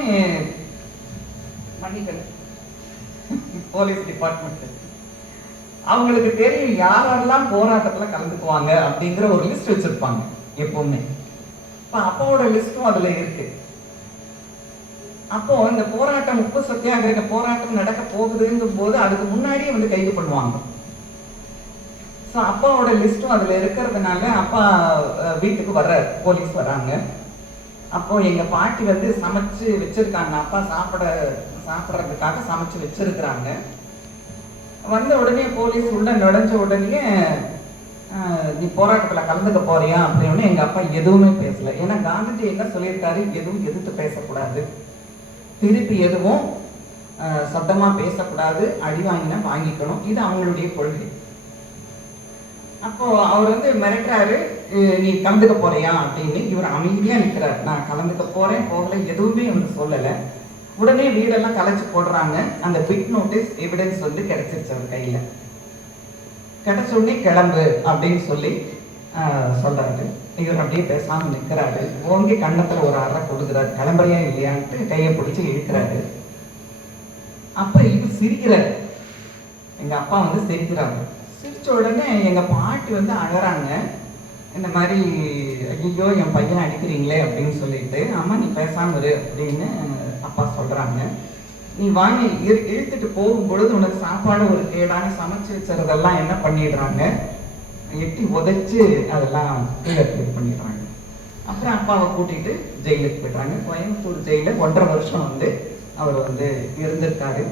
மன்னிக்கணும் போலீஸ் டிபார்ட்மெண்ட் அவங்களுக்கு தெரியும் யாரெல்லாம் போராட்டத்துல கலந்துக்குவாங்க அப்படிங்கிற ஒரு லிஸ்ட் வச்சிருப்பாங்க எப்பவுமே. இப்ப அப்பாவோட லிஸ்டும் அதுல இருக்கு. அப்போ இந்த போராட்டம் உப்பு சத்தியாகிரக போராட்டம் நடக்க போகுதுங்கும் போது அதுக்கு முன்னாடியே வந்து கைது பண்ணுவாங்க. ஸோ அப்பாவோட லிஸ்ட்டும் அதுல இருக்கிறதுனால அப்பா வீட்டுக்கு வர்றாரு, போலீஸ் வராங்க. அப்போ எங்க பாட்டி வந்து சமைச்சு வச்சிருக்காங்க, அப்பா சாப்பிட்றதுக்காக சமைச்சு வச்சிருக்கிறாங்க. வந்த உடனே போலீஸ் உள்ள நுழைஞ்ச உடனே நீ போராட்டத்துல கலந்துக்க போறியா அப்படின்னு எங்க அப்பா எதுவுமே பேசல. ஏன்னா காந்திஜி என்ன சொல்லியிருக்காரு, எதுவும் எதிர்த்து பேசக்கூடாது, திருப்பி எதுவும் சத்தமா பேசக்கூடாது, அடி வாங்கினா வாங்கிக்கணும், இது அவங்களுடைய கொள்கை. அப்போ அவர் வந்து மிரட்டுறாரு, நீ கலந்துக்க போறியா அப்படின்னு. இவர் அமைதியா நிற்கிறார், நான் கலந்துக்க போறேன் போகல எதுவுமே வந்து சொல்லலை. உடனே வீடெல்லாம் கலைச்சு போடுறாங்க. அந்த பிட் நோட்டீஸ் எவிடன்ஸ் வந்து கிடைச்சிருச்சு அவர் கையில. கிடைச்ச உடனே கிளம்பு அப்படின்னு சொல்லி சொல்றாரு. இவர் அப்படியே பேசாம நிற்கிறாரு. ஓங்கி கண்ணத்துல ஒரு அறை கொடுக்குறாரு, கிளம்புறியா இல்லையான்ட்டு கையை பிடிச்சி இழுக்கிறாரு. அப்ப இவர் சிரிக்கிறாரு, எங்க அப்பா வந்து சிரிக்கிறாங்க. சிரிச்ச உடனே எங்க பாட்டி வந்து அழறாங்க. இந்த மாதிரி ஐயோ என் பையனை அடிக்கிறீங்களே அப்படின்னு சொல்லிட்டு, அம்மா நீ பேசாம இரு அப்படின்னு அப்பா சொல்றாங்க. நீ வாங்கி இழுத்துட்டு போகும் பொழுது உனக்கு சாப்பாடு ஒரு கேடான சமைச்சு வச்சுறதெல்லாம் என்ன பண்ணிடுறாங்க, எட்டி உதைச்சு அதெல்லாம் கீழே பண்ணிடுறாங்க. அப்புறம் அப்பாவை கூட்டிட்டு ஜெயிலுக்கு போயிடுறாங்க. கோயம்புத்தூர் ஜெயில 1.5 வருஷம் வந்து அவர் வந்து இருந்திருக்காரு.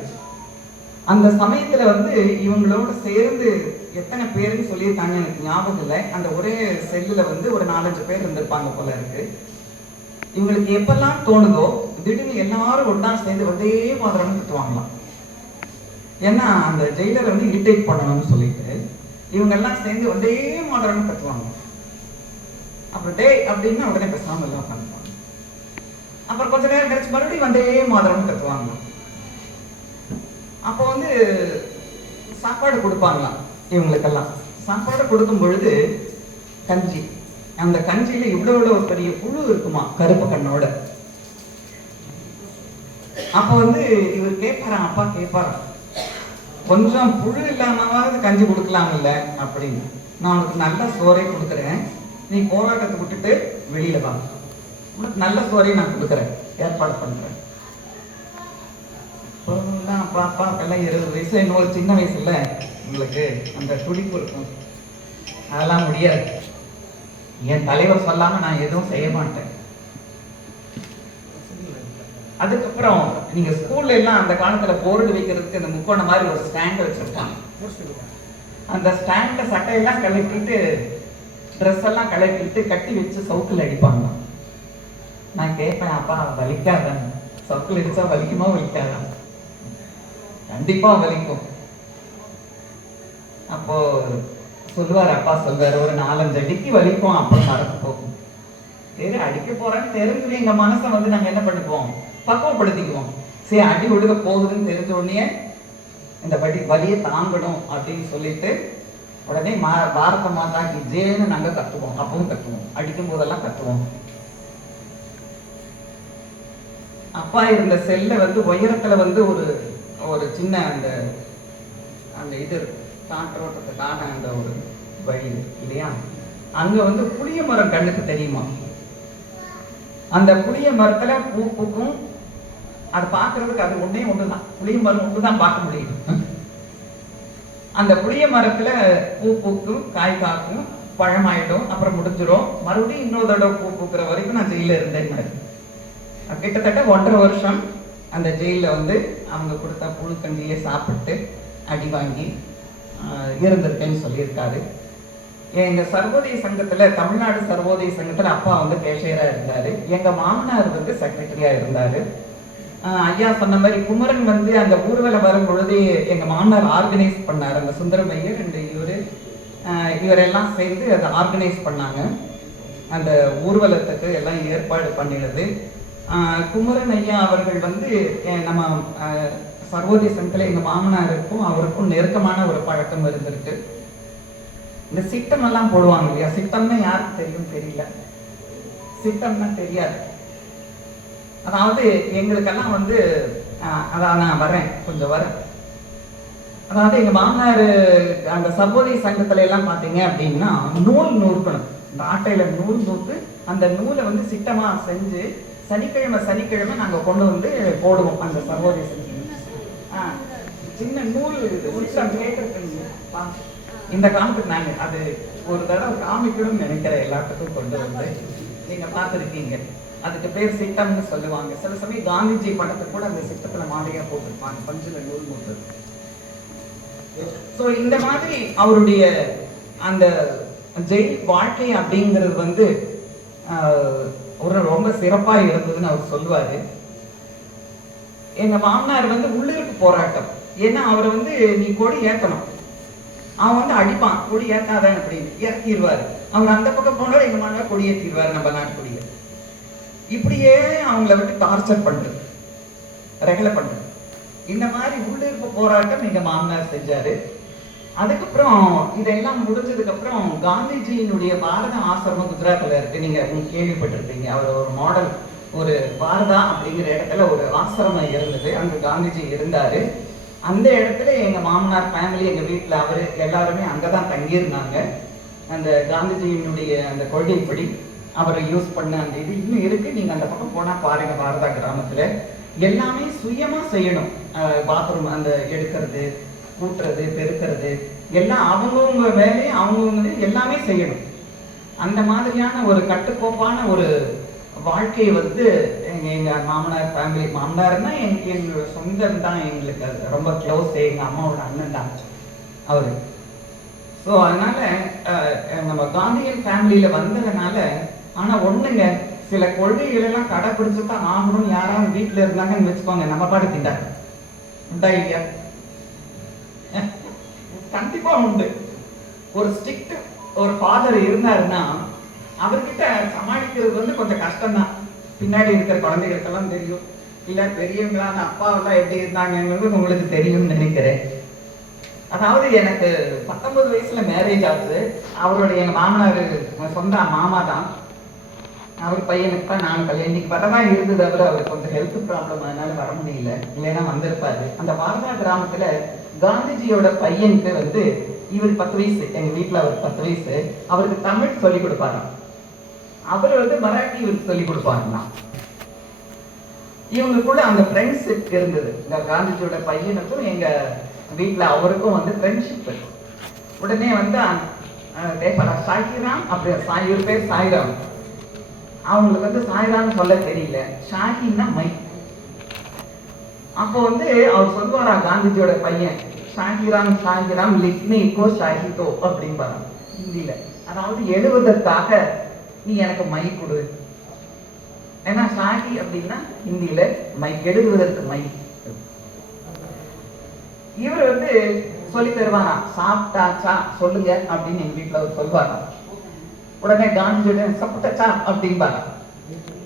அந்த சமயத்துல வந்து இவங்களோட சேர்ந்து எத்தனை பேருன்னு சொல்லியிருக்காங்க எனக்கு ஞாபகம் இல்லை. அந்த ஒரே செல்லுல வந்து ஒரு 4-5 பேர் இருந்திருப்பாங்க போல இருக்கு. இவங்களுக்கு எப்பெல்லாம் தோணுதோ திடீர்னு எல்லாரும் ஒன்றா சேர்ந்து வந்தே மாதிரின்னு திட்டுவாங்களாம். ஏன்னா அந்த ஜெயிலரை வந்து இரிட்டேட் பண்ணணும்னு சொல்லிட்டு இவங்க எல்லாம் சேர்ந்து வந்தே மாதிரின்னு கத்துவாங்க. அப்புறம் டே அப்படின்னா உடனே பேசாம எல்லாம் உட்காந்துப்பாங்க. அப்புறம் கொஞ்ச நேரம் கழிச்சு மறுபடியும் வந்தே மாதிரின்னு கத்துவாங்க. அப்போ வந்து சாப்பாடு கொடுப்பாங்களாம் இவங்களுக்கெல்லாம். சாப்பாடு கொடுக்கும் பொழுது கஞ்சி, அந்த கஞ்சியில இவ்வளவு ஒரு பெரிய புழு இருக்குமா கருப்பு கண்ணோட. அப்ப வந்து இவர் கேட்பாராம், அப்பா கேட்பாராம், கொஞ்சம் புழு இல்லாமவாவது கஞ்சி கொடுக்கலாம் இல்ல அப்படின்னு. நான் உனக்கு நல்ல சோறை கொடுக்குறேன், நீ போராட்டத்தை விட்டுட்டு வெளியில வா, உனக்கு நல்ல சோறையை நான் கொடுக்குறேன், ஏற்பாடு பண்றேன். அப்பா அப்பாக்கெல்லாம் 20 வயசு, இன்னொரு சின்ன வயசுல உங்களுக்கு அந்த துடிப்பு இருக்கும். அதெல்லாம் முடியாது, என் தலைவர் சொல்லாம நான் எதுவும் செய்ய மாட்டேன். அதுக்கப்புறம் நீங்க ஸ்கூல்ல எல்லாம் அந்த காலத்துல போர்டு வைக்கிறதுக்கு இந்த முக்கோண மாதிரி ஒரு ஸ்டாண்ட் வச்சிருப்பாங்க. அந்த ஸ்டாண்ட்ல சட்டையெல்லாம் கழட்டிட்டு ட்ரெஸ் எல்லாம் கழட்டிட்டு கட்டி வச்சு சவுக்கில் அடிப்பாங்க. நான் கேட்பேன், அப்பா வலிக்காதான், சவுக்கில் அடிச்சா வலிக்குமா வலிக்காதா? கண்டிப்பா வலிக்கும். அப்போ சொல்லுவார், அப்பா சொல்வார், ஒரு 4-5 அடிக்கு வலிக்கும், அப்புறம் மறந்து போகும். சரி அடிக்க போறேன்னு தெரிஞ்சு எங்க மனசை வந்து நாங்க என்ன பண்ணிக்குவோம், பக்குவப்படுத்திக்குவோம். சரி அடி விடுக்க போகுதுன்னு தெரிஞ்ச உடனே இந்த வலியை தாங்கணும் அப்படின்னு சொல்லிட்டு உடனே பாரத மாதாக்கு ஜெயன்னு நாங்க கத்துவோம். அப்பவும் கத்துவோம், அடிக்கும் போதெல்லாம் கத்துவோம். அப்பா இருந்த செல்ல வந்து உயரத்துல வந்து ஒரு சின்ன அந்த இது காற்றோட்டத்துக்கான அந்த ஒரு வழி இல்லையா, அங்க வந்து புளிய மரம் கண்ணுக்கு தெரியுமா, அந்த புளிய மரத்துல பூ பூக்கும். அது பார்க்கறதுக்கு அது ஒண்ணுதான், புளிய மரம் ஒன்றுதான் பார்க்க முடியும். அந்த புளிய மரத்துல பூ பூக்கும், காய் காக்கும், பழமாயிடும், அப்புறம் முடிஞ்சிடும். மறுபடியும் இன்னொரு தடவை பூ பூக்கிற வரைக்கும் நான் ஜெயில இருந்தேன். கிட்டத்தட்ட 1.5 வருஷம் அந்த ஜெயில வந்து அவங்க கொடுத்த புழு கஞ்சியை சாப்பிட்டு அடி வாங்கி இருந்திருக்கேன்னு சொல்லியிருக்காரு. எங்க சர்வோதய சங்கத்துல, தமிழ்நாடு சர்வோதய சங்கத்துல அப்பா வந்து கேஷியரா இருந்தாரு. எங்க மாமனார் வந்து செக்ரட்டரியா இருந்தாரு. ஐயா சொன்ன மாதிரி குமரன் வந்து அந்த ஊர்வலம் வரும் பொழுது எங்க மாமனார் ஆர்கனைஸ் பண்ணாரு. அந்த சுந்தரமையர் அண்ட் இவரெல்லாம் சேர்ந்து அதை ஆர்கனைஸ் பண்ணாங்க. அந்த ஊர்வலத்துக்கு எல்லாம் ஏற்பாடு பண்ணினது குமரன் ஐயா அவர்கள் வந்து நம்ம சர்வோதய சங்கத்துல எங்க மாமனாருக்கும் அவருக்கும் நெருக்கமான ஒரு பழக்கம் இருந்திருக்கு. இந்த சிட்டம் எல்லாம் போடுவாங்க இல்லையா, சிட்டம்னா யாருக்கு தெரியும் தெரியல, சிட்டம்னா தெரியாது. அதாவது எங்களுக்கெல்லாம் வந்து அதான் நான் வரேன், கொஞ்சம் வரேன். அதாவது எங்க மாமனார் அந்த சர்வோதய சங்கத்துல எல்லாம் பாத்தீங்க அப்படின்னா நூல் நூற்கணும். இந்த ஆட்டையில நூல் நூற்று அந்த நூலை வந்து சிட்டமா செஞ்சு சனிக்கிழமை நாங்க கொண்டு வந்து போடுவோம் அந்த சர்வோதய சங்கம். சின்ன நூல் சிட்டம் கேட்கறதுங்க இந்த காலத்துக்கு நாங்க அது ஒரு தடவை காமிக்கணும்னு நினைக்கிற எல்லாத்துக்கும் கொண்டு வந்து நீங்க பார்த்துருக்கீங்க. அதுக்கு பேர் சிட்டம்னு சொல்லுவாங்க. சில சமயம் காந்திஜி படத்தை கூட அந்த சிட்டத்துல மாதிரியா போட்டிருப்பாங்க, பஞ்சுல நூல் நூற்று. ஸோ இந்த மாதிரி அவருடைய அந்த ஜெயில் வாழ்க்கை அப்படிங்கிறது வந்து ஒரு ரொம்ப சிறப்பா இருந்ததுன்னு அவர் சொல்லுவாரு. எங்க மாமனார் வந்து உள்ளிருப்பு போராட்டம். ஏன்னா அவரை வந்து நீ கொடி ஏற்றணும், அவன் வந்து அடிப்பான், கொடி ஏற்றாதான் அப்படின்னு இறக்கிடுவாரு. அவர் அந்த பக்கம் போனாலும் எங்க மாமனார் கொடி ஏற்றிடுவாரு, நம்ம நாட்டு கொடியை. இப்படியே அவங்கள விட்டு டார்ச்சர் பண்றது, ரெகலை பண்றது. இந்த மாதிரி உள்ளிருப்பு போராட்டம் எங்க மாமனார் செஞ்சாரு. அதுக்கப்புறம் இதெல்லாம் முடிஞ்சதுக்கு அப்புறம் காந்திஜியினுடைய பாரத ஆசிரமம் குஜராத்ல இருக்கு, நீங்க கேள்விப்பட்டிருப்பீங்க. அவர் ஒரு மாடல், ஒரு பாரதா அப்படிங்கிற இடத்துல ஒரு ஆசிரமம் இருந்தது, அங்க காந்திஜி இருந்தாரு. அந்த இடத்துல எங்க மாமனார் ஃபேமிலி, எங்க வீட்டுல அவரு எல்லாருமே அங்கதான் தங்கியிருந்தாங்க. அந்த காந்திஜியினுடைய அந்த கொள்கைப்படி அவரை யூஸ் பண்ண அந்த இது இன்னும் இருக்கு. நீங்க அந்த பக்கம் போனா பாருங்க, பாரதா கிராமத்துல எல்லாமே சுயமா செய்யணும். பாத்ரூம் அந்த எடுக்கிறது, கூட்டுறது, பெருக்கிறது எல்லாம் அவங்கவுங்க வேலையை அவங்கவுங்க எல்லாமே செய்யணும். அந்த மாதிரியான ஒரு கட்டுக்கோப்பான ஒரு வாழ்க்கை வந்து எங்க மாமனார் ஃபேமிலி, மாமனார்னா எங்களோட சொந்தம் தான், எங்களுக்கு அது ரொம்ப க்ளோஸ், எங்க அம்மாவோட அண்ணன் தான் அவரு. ஸோ அதனால நம்ம காந்தியன் ஃபேமிலியில வந்ததுனால, ஆனா ஒண்ணுங்க, சில கொள்கைகள் எல்லாம் கடைபிடிச்சு தான் ஆகணும். யாராவது வீட்டுல இருந்தாங்கன்னு வச்சுக்கோங்க, நம்ம பாட்டு திண்டாங்க உண்டா இல்லையா? கண்டிப்பா உண்டு. ஒரு ஸ்ட்ரிக்ட் ஒரு ஃபாதர் இருந்தாருன்னா அவர்கிட்ட சமாளிக்கிறது வந்து கொஞ்சம் கஷ்டம்தான். பின்னாடி இருக்கிற குழந்தைகளுக்கெல்லாம் தெரியும், இல்ல பெரியவங்களான அப்பாவெல்லாம் எப்படி இருந்தாங்கிறது உங்களுக்கு தெரியும்னு நினைக்கிறேன். அதாவது எனக்கு 19 வயசுல மேரேஜ் ஆகுது. அவருடைய எங்க மாமனார் சொந்த மாமா தான். அவர் பையனுக்கு தான் நான் கல்யாணம் இன்னைக்கு வரதான் இருந்தது. அவருக்கு கொஞ்சம் ஹெல்த் ப்ராப்ளம், அதனால வர முடியல, இல்லைன்னா வந்திருப்பாரு. அந்த பாரதா கிராமத்துல காந்திஜியோட பையனுக்கு வந்து இவர் 10 வயசு, எங்க வீட்டுல அவர் 10 வயசு, அவருக்கு தமிழ் சொல்லி கொடுப்பாராம். அவர் வந்து மராட்டி இவருக்கு சொல்லி கொடுப்பாருன்னா. இவங்களுக்குள்ள அந்த ஃப்ரெண்ட்ஷிப் இருந்தது. காந்திஜியோட பையனுக்கும் எங்க வீட்டுல அவருக்கும் வந்து ஃப்ரெண்ட்ஷிப். உடனே வந்து சாய்ராம், அப்படி இவர் பேர் சாய்ராம். அவங்களுக்கு வந்து சாய்ராம் சொல்ல தெரியல, ஷாஹின்னா மை. அப்போ வந்து அவர் சொல்லுவாரா காந்திஜியோட பையன், ஷாஹிராம் லிக்னிகோ ஷாஹிதோ அப்படின்பாரு ஹிந்தியில. அதாவது எழுவதற்காக நீ எனக்கு மை கொடு. ஏன்னா ஷாஹி அப்படின்னா ஹிந்தியில மை, எழுதுவதற்கு மை. இவர் வந்து சொல்லி தருவாரா, சாப்பிட்டாச்சா சொல்லுங்க அப்படின்னு எங்க வீட்டுல அவர் சொல்லுவாரா. உடனே காந்திஜியோட சாப்பிட்டாச்சா அப்படின்பாரா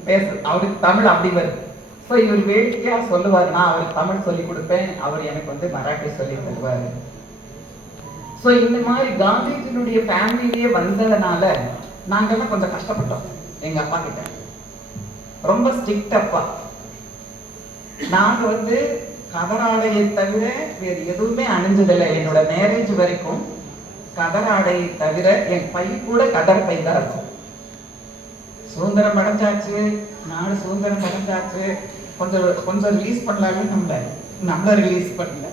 பேச. அவருக்கு தமிழ் அப்படி வருது. ஸோ இவர் வேடிக்கையா சொல்லுவார், நான் அவருக்கு தமிழ் சொல்லி கொடுப்பேன், அவர் எனக்கு வந்து மராட்டி சொல்லி தருவாரு. ஸோ இந்த மாதிரி காந்திஜியினுடைய ஃபேமிலியிலேயே வந்ததுனால நாங்கெல்லாம் கொஞ்சம் கஷ்டப்பட்டோம். எங்க அப்பா கிட்ட ரொம்ப ஸ்ட்ரிக்ட் அப்பா. நாங்க வந்து கதராடையை தவிர வேறு எதுவுமே அணிஞ்சதில்லை. என்னோட மேரேஜ் வரைக்கும் கதராடையை தவிர என் பை கூட கதர் பை தான் இருக்கும். சுதந்திரம் அடைஞ்சாச்சு, நாடு சுதந்திரம் அடைஞ்சாச்சு, கொஞ்சம் ரிலீஸ் பண்ணலான்னு நம்மள ரிலீஸ் பண்ணல.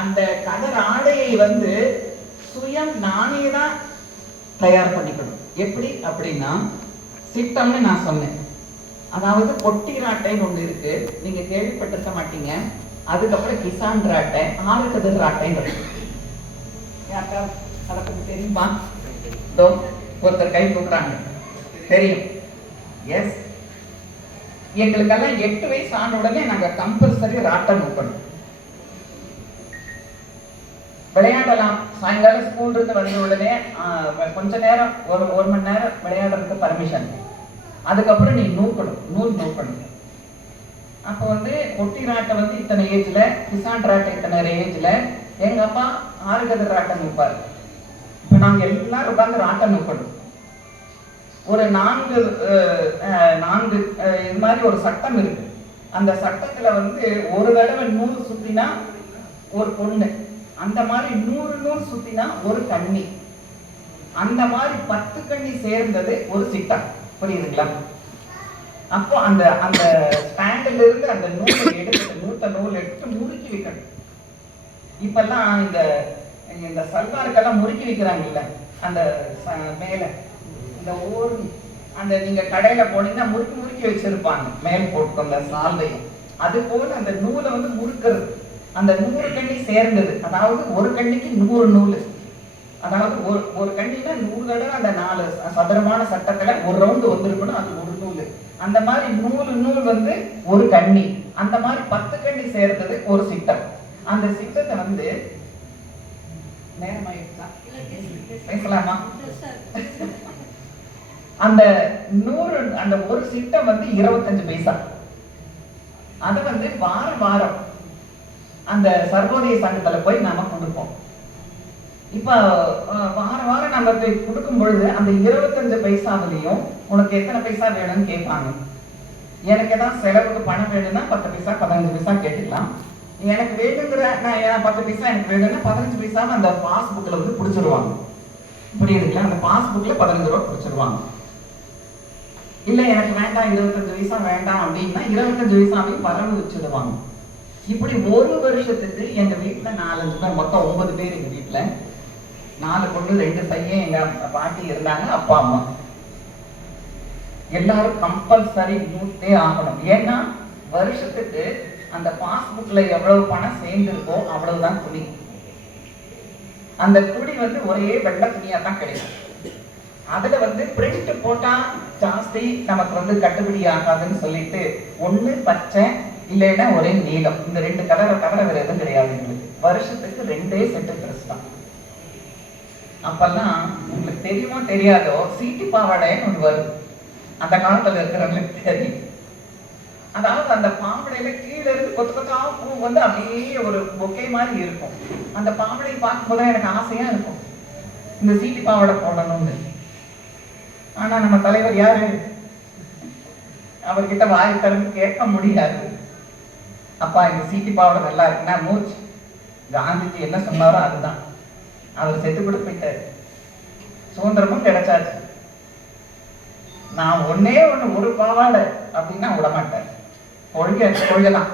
அந்த கதர் ஆடையை வந்து சுயம் நானே தான் தயார் பண்ணிக்கணும். எப்படி அப்படின்னா சிட்டம்னு நான் சொன்னேன். அதாவது பொட்டி ராட்டைன்னு ஒண்ணு இருக்கு, நீங்க கேள்விப்பட்டிருக்க மாட்டீங்க. அதுக்கப்புறம் கிசான் ராட்டை, 6 கதிர் ராட்டைன்னு இருக்கு. யாருக்கா அதை பத்தி தெரியுமா? ஒருத்தர் கை தூக்குறாங்க, தெரியும். எஸ், எங்களுக்கெல்லாம் 8 வயசு ஆன உடனே நாங்க கம்பல்சரி ராட்டம் நோக்கணும். விளையாடலாம். சாயங்காலம் ஸ்கூல் இருந்து வந்த உடனே கொஞ்ச நேரம், ஒரு மணி நேரம் விளையாடுறதுக்கு பர்மிஷன். அதுக்கப்புறம் நீ நூல் நோக்கணும். அப்போ வந்து பொட்டி ராட்டை வந்து இத்தனை ஏஜ்ல, கிசான் ராட்டை இத்தனை ஏஜ்ல, எங்க அப்பா 6 கதிர் ராட்டம் வைப்பாரு. நாங்க எல்லாரும் உட்கார்ந்து ராட்டம் நோக்கணும். ஒரு 4 இது மாதிரி ஒரு சட்டம் இருக்கு. அந்த சட்டத்துல வந்து ஒரு தடவை 100 சுத்தினா ஒரு பொண்ணு, அந்த மாதிரி 100 சுத்தினா ஒரு கன்னி, அந்த மாதிரி 10 கன்னி சேர்ந்தது ஒரு சிட்டம். புரியுதுங்களா? அப்போ அந்த அந்த ஸ்டாண்டில் இருந்து அந்த நூலை எடுத்து நூல் எடுத்து முறுக்கி வைக்கணும். இப்பெல்லாம் இந்த சல்வாருக்கெல்லாம் முறுக்கி வைக்கிறாங்கல்ல, அந்த மேல இந்த ஓர் அந்த நீங்க கடையில போனீங்கன்னா முறுக்கி வச்சிருப்பாங்க மேல் போட்டு அந்த சால்வையும். அது போல அந்த நூலை வந்து முறுக்கிறது. அந்த 100 கண்ணி சேர்ந்தது, அதாவது ஒரு கண்ணிக்கு 100 நூல், அதாவது ஒரு கண்ணினா 100 தடவை அந்த 4 சதுரமான சட்டத்துல ஒரு ரவுண்டு வந்திருக்கணும், அது ஒரு நூல். அந்த மாதிரி 100 நூல் வந்து ஒரு கண்ணி, அந்த மாதிரி 10 கண்ணி சேர்ந்தது ஒரு சிட்டம். அந்த சிட்டத்தை வந்து நேரமாயிடுச்சா பேசலாமா? அந்த 100 அந்த ஒரு சிட்டம் வந்து 25 பைசா. அதை வந்து வாரம் அந்த சர்வோதய சங்கத்துல போய் நாம கொடுப்போம். இப்ப வாரம் நம்ம கொடுக்கும் பொழுது அந்த 25 பைசாவிலையும் உனக்கு எத்தனை பைசா வேணும்னு கேட்பாங்க. எனக்கு ஏதாவது செலவுக்கு பணம் வேணும்னா 10 பைசா 15 பைசா கேட்டுக்கலாம். எனக்கு வேணுங்கிற நான் 10 பைசா எனக்கு வேணும்னா 15 பைசாவை அந்த பாஸ்புக்ல வந்து பிடிச்சிருவாங்க. புரியுதுங்களா? அந்த பாஸ்புக்ல 15 ரூபா பிடிச்சிருவாங்க. இல்ல எனக்கு வேண்டாம் 25 பைசா வேண்டாம் அப்படின்னா 25 பைசாவையும் பரவு வச்சிடுவாங்க. இப்படி ஒரு வருஷத்துக்கு எங்க வீட்டுல 4-5 பேர், மொத்தம் 9 பேர் எங்க வீட்டுல, 4 பொண்ணு 2 பையன், எங்க பாட்டி இருந்தாங்க, அப்பா அம்மா. எல்லாரும் கம்பல்சரி நூத்தே ஆகணும். ஏன்னா வருஷத்துக்கு அந்த பாஸ்புக்ல எவ்வளவு பணம் சேர்ந்திருக்கோ அவ்வளவுதான் துணி. அந்த துணி வந்து ஒரே வெள்ளை துணியா தான் கிடைக்கும். அதுல வந்து பிரிண்ட் போட்டா ஜாஸ்தி நமக்கு வந்து கட்டுப்படி ஆகாதுன்னு சொல்லிட்டு ஒண்ணு பச்சை இல்லைன்னா ஒரே நீலம், இந்த 2 கலரை தவிர வேற எதுவும் கிடையாது எங்களுக்கு. வருஷத்துக்கு 2 செட்டு ட்ரெஸ் தான். அப்பெல்லாம் உங்களுக்கு தெரியுமோ தெரியாதோ சீட்டி பாவாடைன்னு ஒண்ணு வரும். அந்த காலத்துல இருக்கிறவங்களுக்கு தெரியும். அதாவது அந்த பாவடையில கீழே இருந்து கொத்து கொத்தா பூ வந்து அப்படியே ஒரு பொக்கை மாதிரி இருக்கும். அந்த பாவடையை பார்க்கும்போது எனக்கு ஆசையா இருக்கும் இந்த சீட்டி பாவாடை போடணும்னு. ஆனா நம்ம தலைவர் யாரு? அவர்கிட்ட வாய் திறந்து கேட்க முடியாது. அப்பா இந்த சீட்டி பாவாடை நல்லா இருக்குன்னா மூச்சு. காந்திஜி என்ன சொன்னாரோ அதுதான். அவர் செத்து கூட போயிட்டாரு, சுதந்திரமும் கிடைச்சாச்சு. நான் ஒண்ணே ஒண்ணு ஒரு பாவாடை அப்படின்னா விட மாட்டேன். கொள்கைதான்.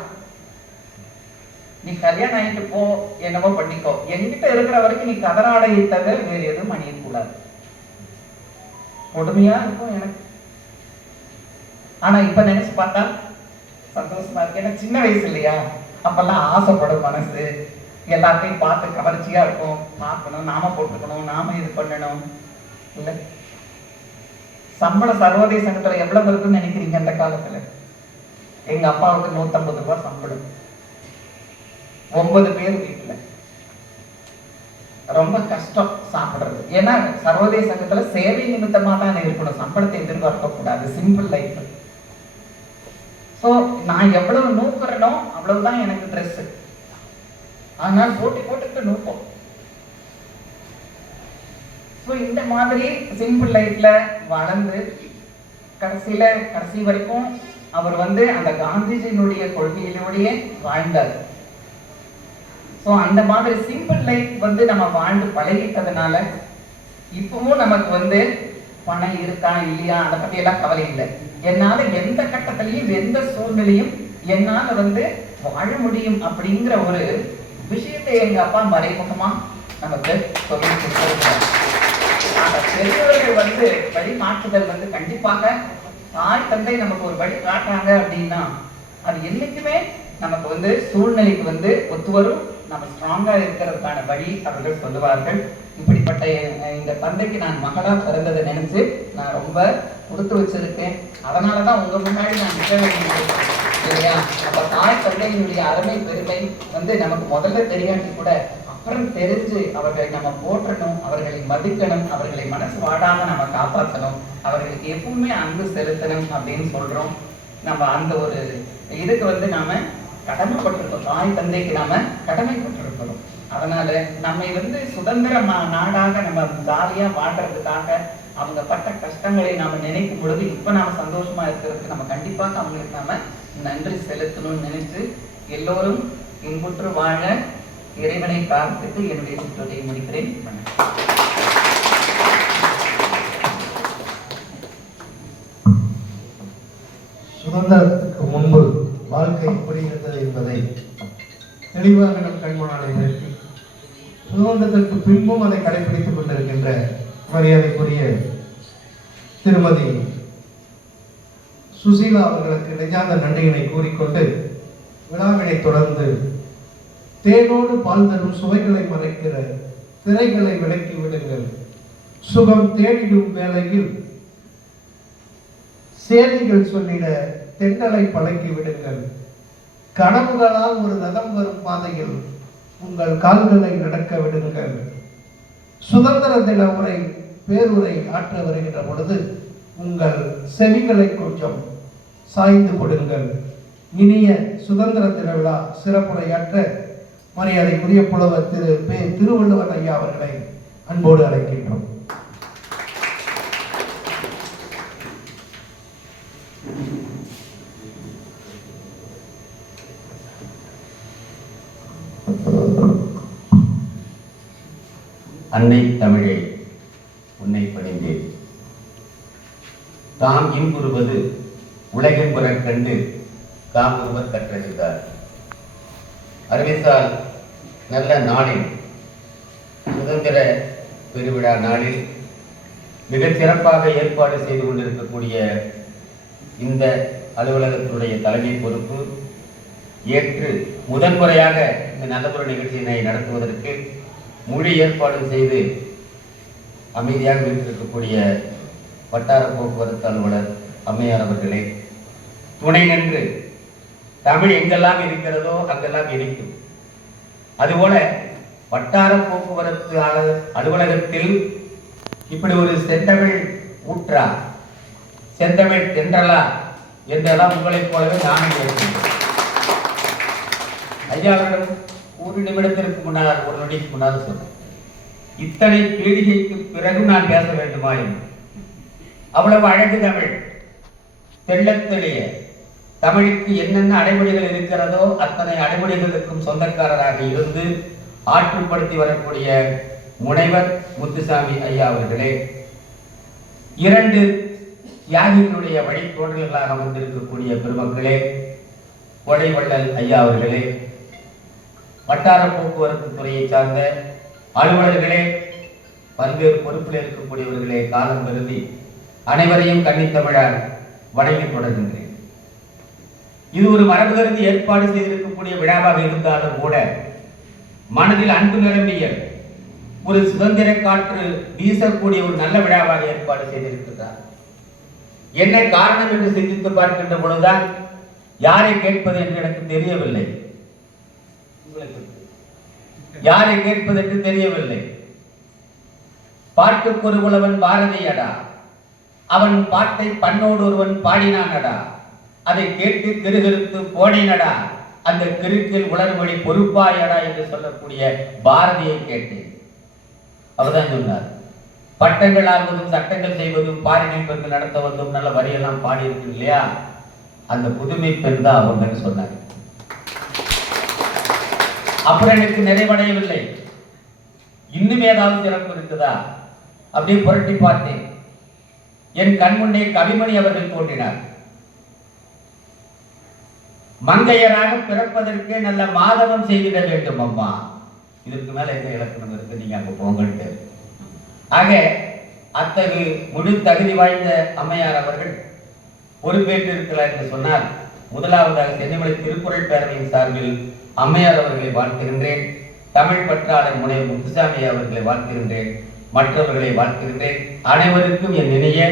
நீ கல்யாணம் ஆகிட்டு போ, என்னவோ பண்ணிக்கோ, என்கிட்ட இருக்கிற வரைக்கும் நீ கதராடையை தவிர வேறு எதுவும் அணியக்கூடாது. கொடுமையா இருக்கும் எனக்கு. ஆனா இப்ப நினைச்சு பார்த்தா சந்தோஷமா இருக்கு. ஏன்னா சின்ன வயசு இல்லையா, அப்பெல்லாம் ஆசைப்படும் மனசு, எல்லாத்தையும் பார்த்து கவர்ச்சியா இருக்கும். பார்க்கணும், நாம போட்டுக்கணும், நாம இது பண்ணணும். இல்ல சம்பளம் சர்வோதய சங்கத்துல எவ்வளவு இருக்குன்னு நினைக்கிறீங்க அந்த காலத்துல? எங்க அப்பாவுக்கு 150 ரூபாய் சம்பளம், 9 பேர் வீட்டுல. ரொம்ப கஷ்டம் சாப்பிடுறது. ஏன்னா சர்வோதய சங்கத்துல சேவை நிமித்தமா தான் இருக்கணும், சம்பளத்தை எதிர்பார்க்க கூடாது. Simple life. சோ நான் எவ்வளவு நூக்குறனோ அவ்வளவுதான் எனக்கு ட்ரெஸ். ஆனால் போட்டுட்டு நூப்போம். ஸோ இந்த மாதிரி சிம்பிள் லைஃப்ல வளர்ந்து கடைசி வரைக்கும் அவர் வந்து அந்த காந்திஜியினுடைய கொள்கையிலோடையே வாழ்ந்தார். ஸோ அந்த மாதிரி சிம்பிள் லைஃப் வந்து நம்ம வாழ்ந்து பழகிட்டதுனால இப்பவும் நமக்கு வந்து பணம் இருக்கா இல்லையா அதை பத்தி எல்லாம் கவலை இல்லை. என்னால எந்த கட்டத்திலையும் எந்த சூழ்நிலையும் என்னால வந்து வாழ முடியும் அப்படிங்கிற ஒரு விஷயத்தை எங்க அப்பா மறைமுகமா நமக்கு சொல்லி கொடுத்திருக்கிறார். அந்த பெரியவர்கள் வந்து வழிகாட்டுதல் வந்து கண்டிப்பாக தாய் தந்தை நமக்கு ஒரு வழி காட்டுறாங்க அப்படின்னா அது என்னைக்குமே நமக்கு வந்து சூழ்நிலைக்கு வந்து ஒத்து வரும். நம்ம ஸ்ட்ராங்கா இருக்கிறதுக்கான வழி அவர்கள் சொல்லுவார்கள். இப்படிப்பட்ட இந்த தந்தைக்கு நான் மகளா பிறந்ததை நினைச்சு நான் ரொம்ப கொடுத்து வச்சிருக்கேன். அதனாலதான் உங்க முன்னாடி நான் நிற்க வேண்டியது இல்லையா? அப்ப தாய் தந்தையினுடைய அருமை பெருமை வந்து நமக்கு முதல்ல தெரியாட்டி கூட அப்புறம் தெரிஞ்சு அவர்களை நம்ம போற்றணும், அவர்களை மதிக்கணும், அவர்களை மனசு வாடாம நம்ம காப்பாற்றணும், அவர்களுக்கு எப்பவுமே அன்பு செலுத்தணும் அப்படின்னு சொல்றோம். நம்ம அந்த ஒரு இதுக்கு வந்து நாம கடமைப்பட்டிருக்கோம். தாய் தந்தைக்கு நாம கடமைப்பட்டிருக்கிறோம். அதனால நம்மை வந்து சுதந்திர நாடாக நம்ம ஜாலியா வாழ்றதுக்காக அவங்க பட்ட கஷ்டங்களை நாம நினைக்கும் பொழுது இப்ப நாம சந்தோஷமா இருக்கிறதுக்கு நம்ம கண்டிப்பாக அவங்களுக்கு நாம நன்றி செலுத்தணும்னு நினைச்சு எல்லோரும் இன்புற்று வாழ இறைவனை பிரார்த்தித்து என்னுடைய சுற்றத்தை முடிக்கிறேன். சுதந்திரத்துக்கு முன்பு வாழ்க்கை எப்படி இருந்தது என்பதை தெளிவாக நம் கண்முன்னாலே நிறுத்தி சுதந்திரத்திற்கு பின்பும் அதை கடைபிடித்துக் கொண்டிருக்கின்ற மரியாதைக்குரிய திருமதி சுசீலா அவர்களுக்கு நெஞ்சார்ந்த நன்றியினை கூறிக்கொண்டு விழாவினை தொடர்ந்து தேனோடு பால் தரும் சுவைகளை மறைக்கிற திரைகளை விலக்கி விடுங்கள், சுகம் தேடிடும் வேளையில் சேதிகள் சொல்லிட தென்றலை பழக்கி விடுங்கள், கனவுகளால் ஒரு ரதம் வரும் பாதையில் உங்கள் கால்களை நடக்க விடுங்கள், சுதந்திர தின உரை பேருரை ஆற்ற வருகின்ற பொழுது உங்கள் செவிகளை கொஞ்சம் சாய்ந்து கொடுங்கள். இனிய சுதந்திர தின விழா சிறப்புரையாற்ற மரியாதைக்குரிய புலவர் திருவள்ளுவர் ஐயா அவர்களை அன்போடு அழைக்கின்றோம். அன்னை தமிழே உன்னை பணிந்தேன், தாம் இன்புறுவது உலகின் புறக்கண்டு காம்புருவர் கற்றறிந்தார். அறிவித்தால் நல்ல நாளில் சுதந்திர பெருவிழா நாளில் மிகச் சிறப்பாக ஏற்பாடு செய்து கொண்டிருக்கக்கூடிய இந்த அலுவலகத்தினுடைய தலைமை பொறுப்பு ஏற்று முதன்முறையாக இந்த நல்லபுற நிகழ்ச்சியினை நடத்துவதற்கு முழு ஏற்பாடு செய்து அமைதியாக வைத்திருக்கக்கூடிய வட்டார போக்குவரத்து அலுவலர் அம்மையார் அவர்களே, துணை நின்று தமிழ் எங்கெல்லாம் இருக்கிறதோ அங்கெல்லாம் இருக்கும். அதுபோல வட்டார போக்குவரத்து அலுவலகத்தில் இப்படி ஒரு செந்தமிழ் ஊற்றா, செந்தமிழ் தென்றலா என்றெல்லாம் உங்களைப் போலவே நானும் இருக்கிறேன். ஐயாவிடம் ஒரு நிமிடத்திற்கு முன்னால், ஒரு நொடிக்கு முன்னால் சொன்னேன், இத்தனை பீடிகைக்கு பிறகு நான் பேச வேண்டுமா என்று. அவ்வளவு அழகு தமிழ், தெள்ளத்தெளிய தமிழுக்கு என்னென்ன அடைமொழிகள் இருக்கிறதோ அத்தனை அடைமொழிகளுக்கும் சொந்தக்காரராக இருந்து ஆற்றுப்படுத்தி வரக்கூடிய முனைவர் முத்துசாமி ஐயா அவர்களே, 2 தியாகிகளுடைய வழித்தோன்றல்களாக வந்திருக்கக்கூடிய பெருமக்களே, கொடைவள்ளல் ஐயா அவர்களே, வட்டார போக்குவரத்து துறையை சார்ந்த அலுவலர்களே, பல்வேறு பொறுப்பில் இருக்கக்கூடியவர்களே, காலம் கருதி அனைவரையும் கன்னித்தமிழால் வணங்கி தொடர்கின்றேன். இது ஒரு மரபு கருதி ஏற்பாடு செய்திருக்கக்கூடிய விழாவாக இருந்தாலும் கூட மனதில் அன்பு நிரம்பிய ஒரு சுதந்திர காற்று வீசக்கூடிய ஒரு நல்ல விழாவாக ஏற்பாடு செய்திருக்கிறார். என்ன காரணம் என்று சிந்தித்து பார்க்கின்ற பொழுதுதான் யாரை கேட்பது என்று எனக்கு தெரியவில்லை. யாரை கேட்பது என்று தெரியவில்லை. பாட்டுக்கொரு புலவன் பாரதியடா, அவன் பாட்டை பண்ணோடு ஒருவன் பாடினானடா, அதை கேட்டு கிருகிருத்து போனேனடா, அந்த கிருக்கில் உணர்மொழி பொறுப்பாயடா என்று சொல்லக்கூடிய பாரதியை கேட்டேன். அவர்தான் சொன்னார், பட்டங்கள் ஆகுவதும் சட்டங்கள் செய்வதும் பாரினை பெண்கள் நடத்த வந்தும் நல்ல வரியெல்லாம் பாடி இருக்கு இல்லையா, அந்த புதுமை பெண் தான் அவங்கன்னு சொன்னார். அப்புறம் எனக்கு நிறைவடையவில்லை, இன்னும் ஏதாவது சிறப்பு இருக்குதா அப்படியே புரட்டி பார்த்தேன். என் கண்முன்னே கவிமணி அவர்கள் தோன்றினார். மங்கையராக பிறப்பதற்கே நல்ல மாதவம் செய்திட வேண்டும் அம்மா. இதற்கு மேல எந்த இலக்கணம் இருக்கு, நீங்க அங்க போங்கள்ட்டு. ஆக அத்தகைய முழு தகுதி வாய்ந்த அம்மையார் அவர்கள் பொறுப்பேற்று இருக்கிறார் என்று சொன்னால், முதலாவதாக சென்னிமலை திருக்குறள் பேரவையின் சார்பில் அம்மையார் அவர்களை வாழ்த்துகின்றேன். தமிழ் பற்றாளர் முனைவர் முத்துசாமி அவர்களை வாழ்த்துகின்றேன். மற்றவர்களை வாழ்த்துகின்றேன். அனைவருக்கும் என் இணைய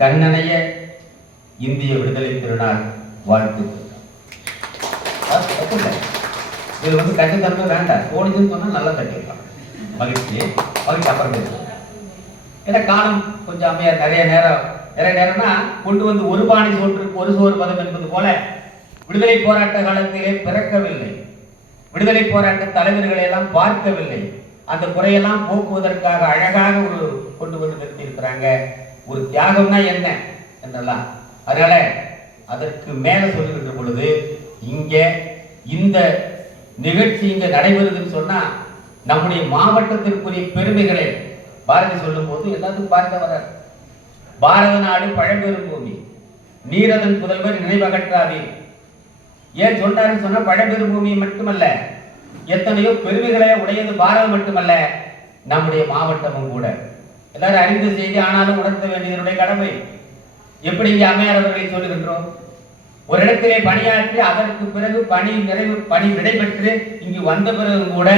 கண்ணனைய இந்திய விடுதலை திருநாள் வாழ்த்து. இதுல கட்டி தரப்பு வேண்டாம், தோணிச்சுன்னு சொன்னா நல்லா தட்டிடலாம். மகிழ்ச்சி அப்புறம் பேசுவோம். ஏன்னா காலம் கொஞ்சம் அம்மையார் நிறைய நேரம்னா கொண்டு வந்து ஒரு பானை சோற்றுக்கு ஒரு சோறு பதம் என்பது போல விடுதலை போராட்ட காலத்திலே பிறக்கவில்லை. விடுதலை போராட்ட தலைவர்களை எல்லாம் பார்க்கவில்லை. அந்த குறையெல்லாம் போக்குவதற்காக அழகாக ஒரு கொண்டு வந்து நிறுத்தி இருக்கிறாங்க. ஒரு தியாகம்னா என்ன என்றெல்லாம். அதனால அதற்கு மேல சொல்லுகின்ற பொழுது இங்க இந்த நிகழ்ச்சி இங்க நடைபெறுதுன்னு சொன்னா நம்முடைய மாவட்டத்திற்குரிய பெருமைகளை பாரதி சொல்லும் போது எல்லாத்துக்கும் பார்க்க வர பாரத நாடு பழம்பெரும் பூமி, நீரதன் புதல்வர் நினைவகற்றாதீர். ஏன் சொல்றாருன்னு சொன்னா பழம்பெரும் பூமி மட்டுமல்ல, எத்தனையோ பெருமைகளை உடையது பாரதம் மட்டுமல்ல, நம்முடைய மாவட்டமும் கூட. எல்லாரும் அறிந்த செய்தி, ஆனாலும் உணர்த்த வேண்டியதனுடைய கடமை. எப்படி இங்கே அம்மையார் அவர்களை சொல்லுகின்றோம், ஒரு இடத்திலே பணியாற்றி அதற்கு பிறகு பணி விடைபெற்று இங்கு வந்த பிறகு கூட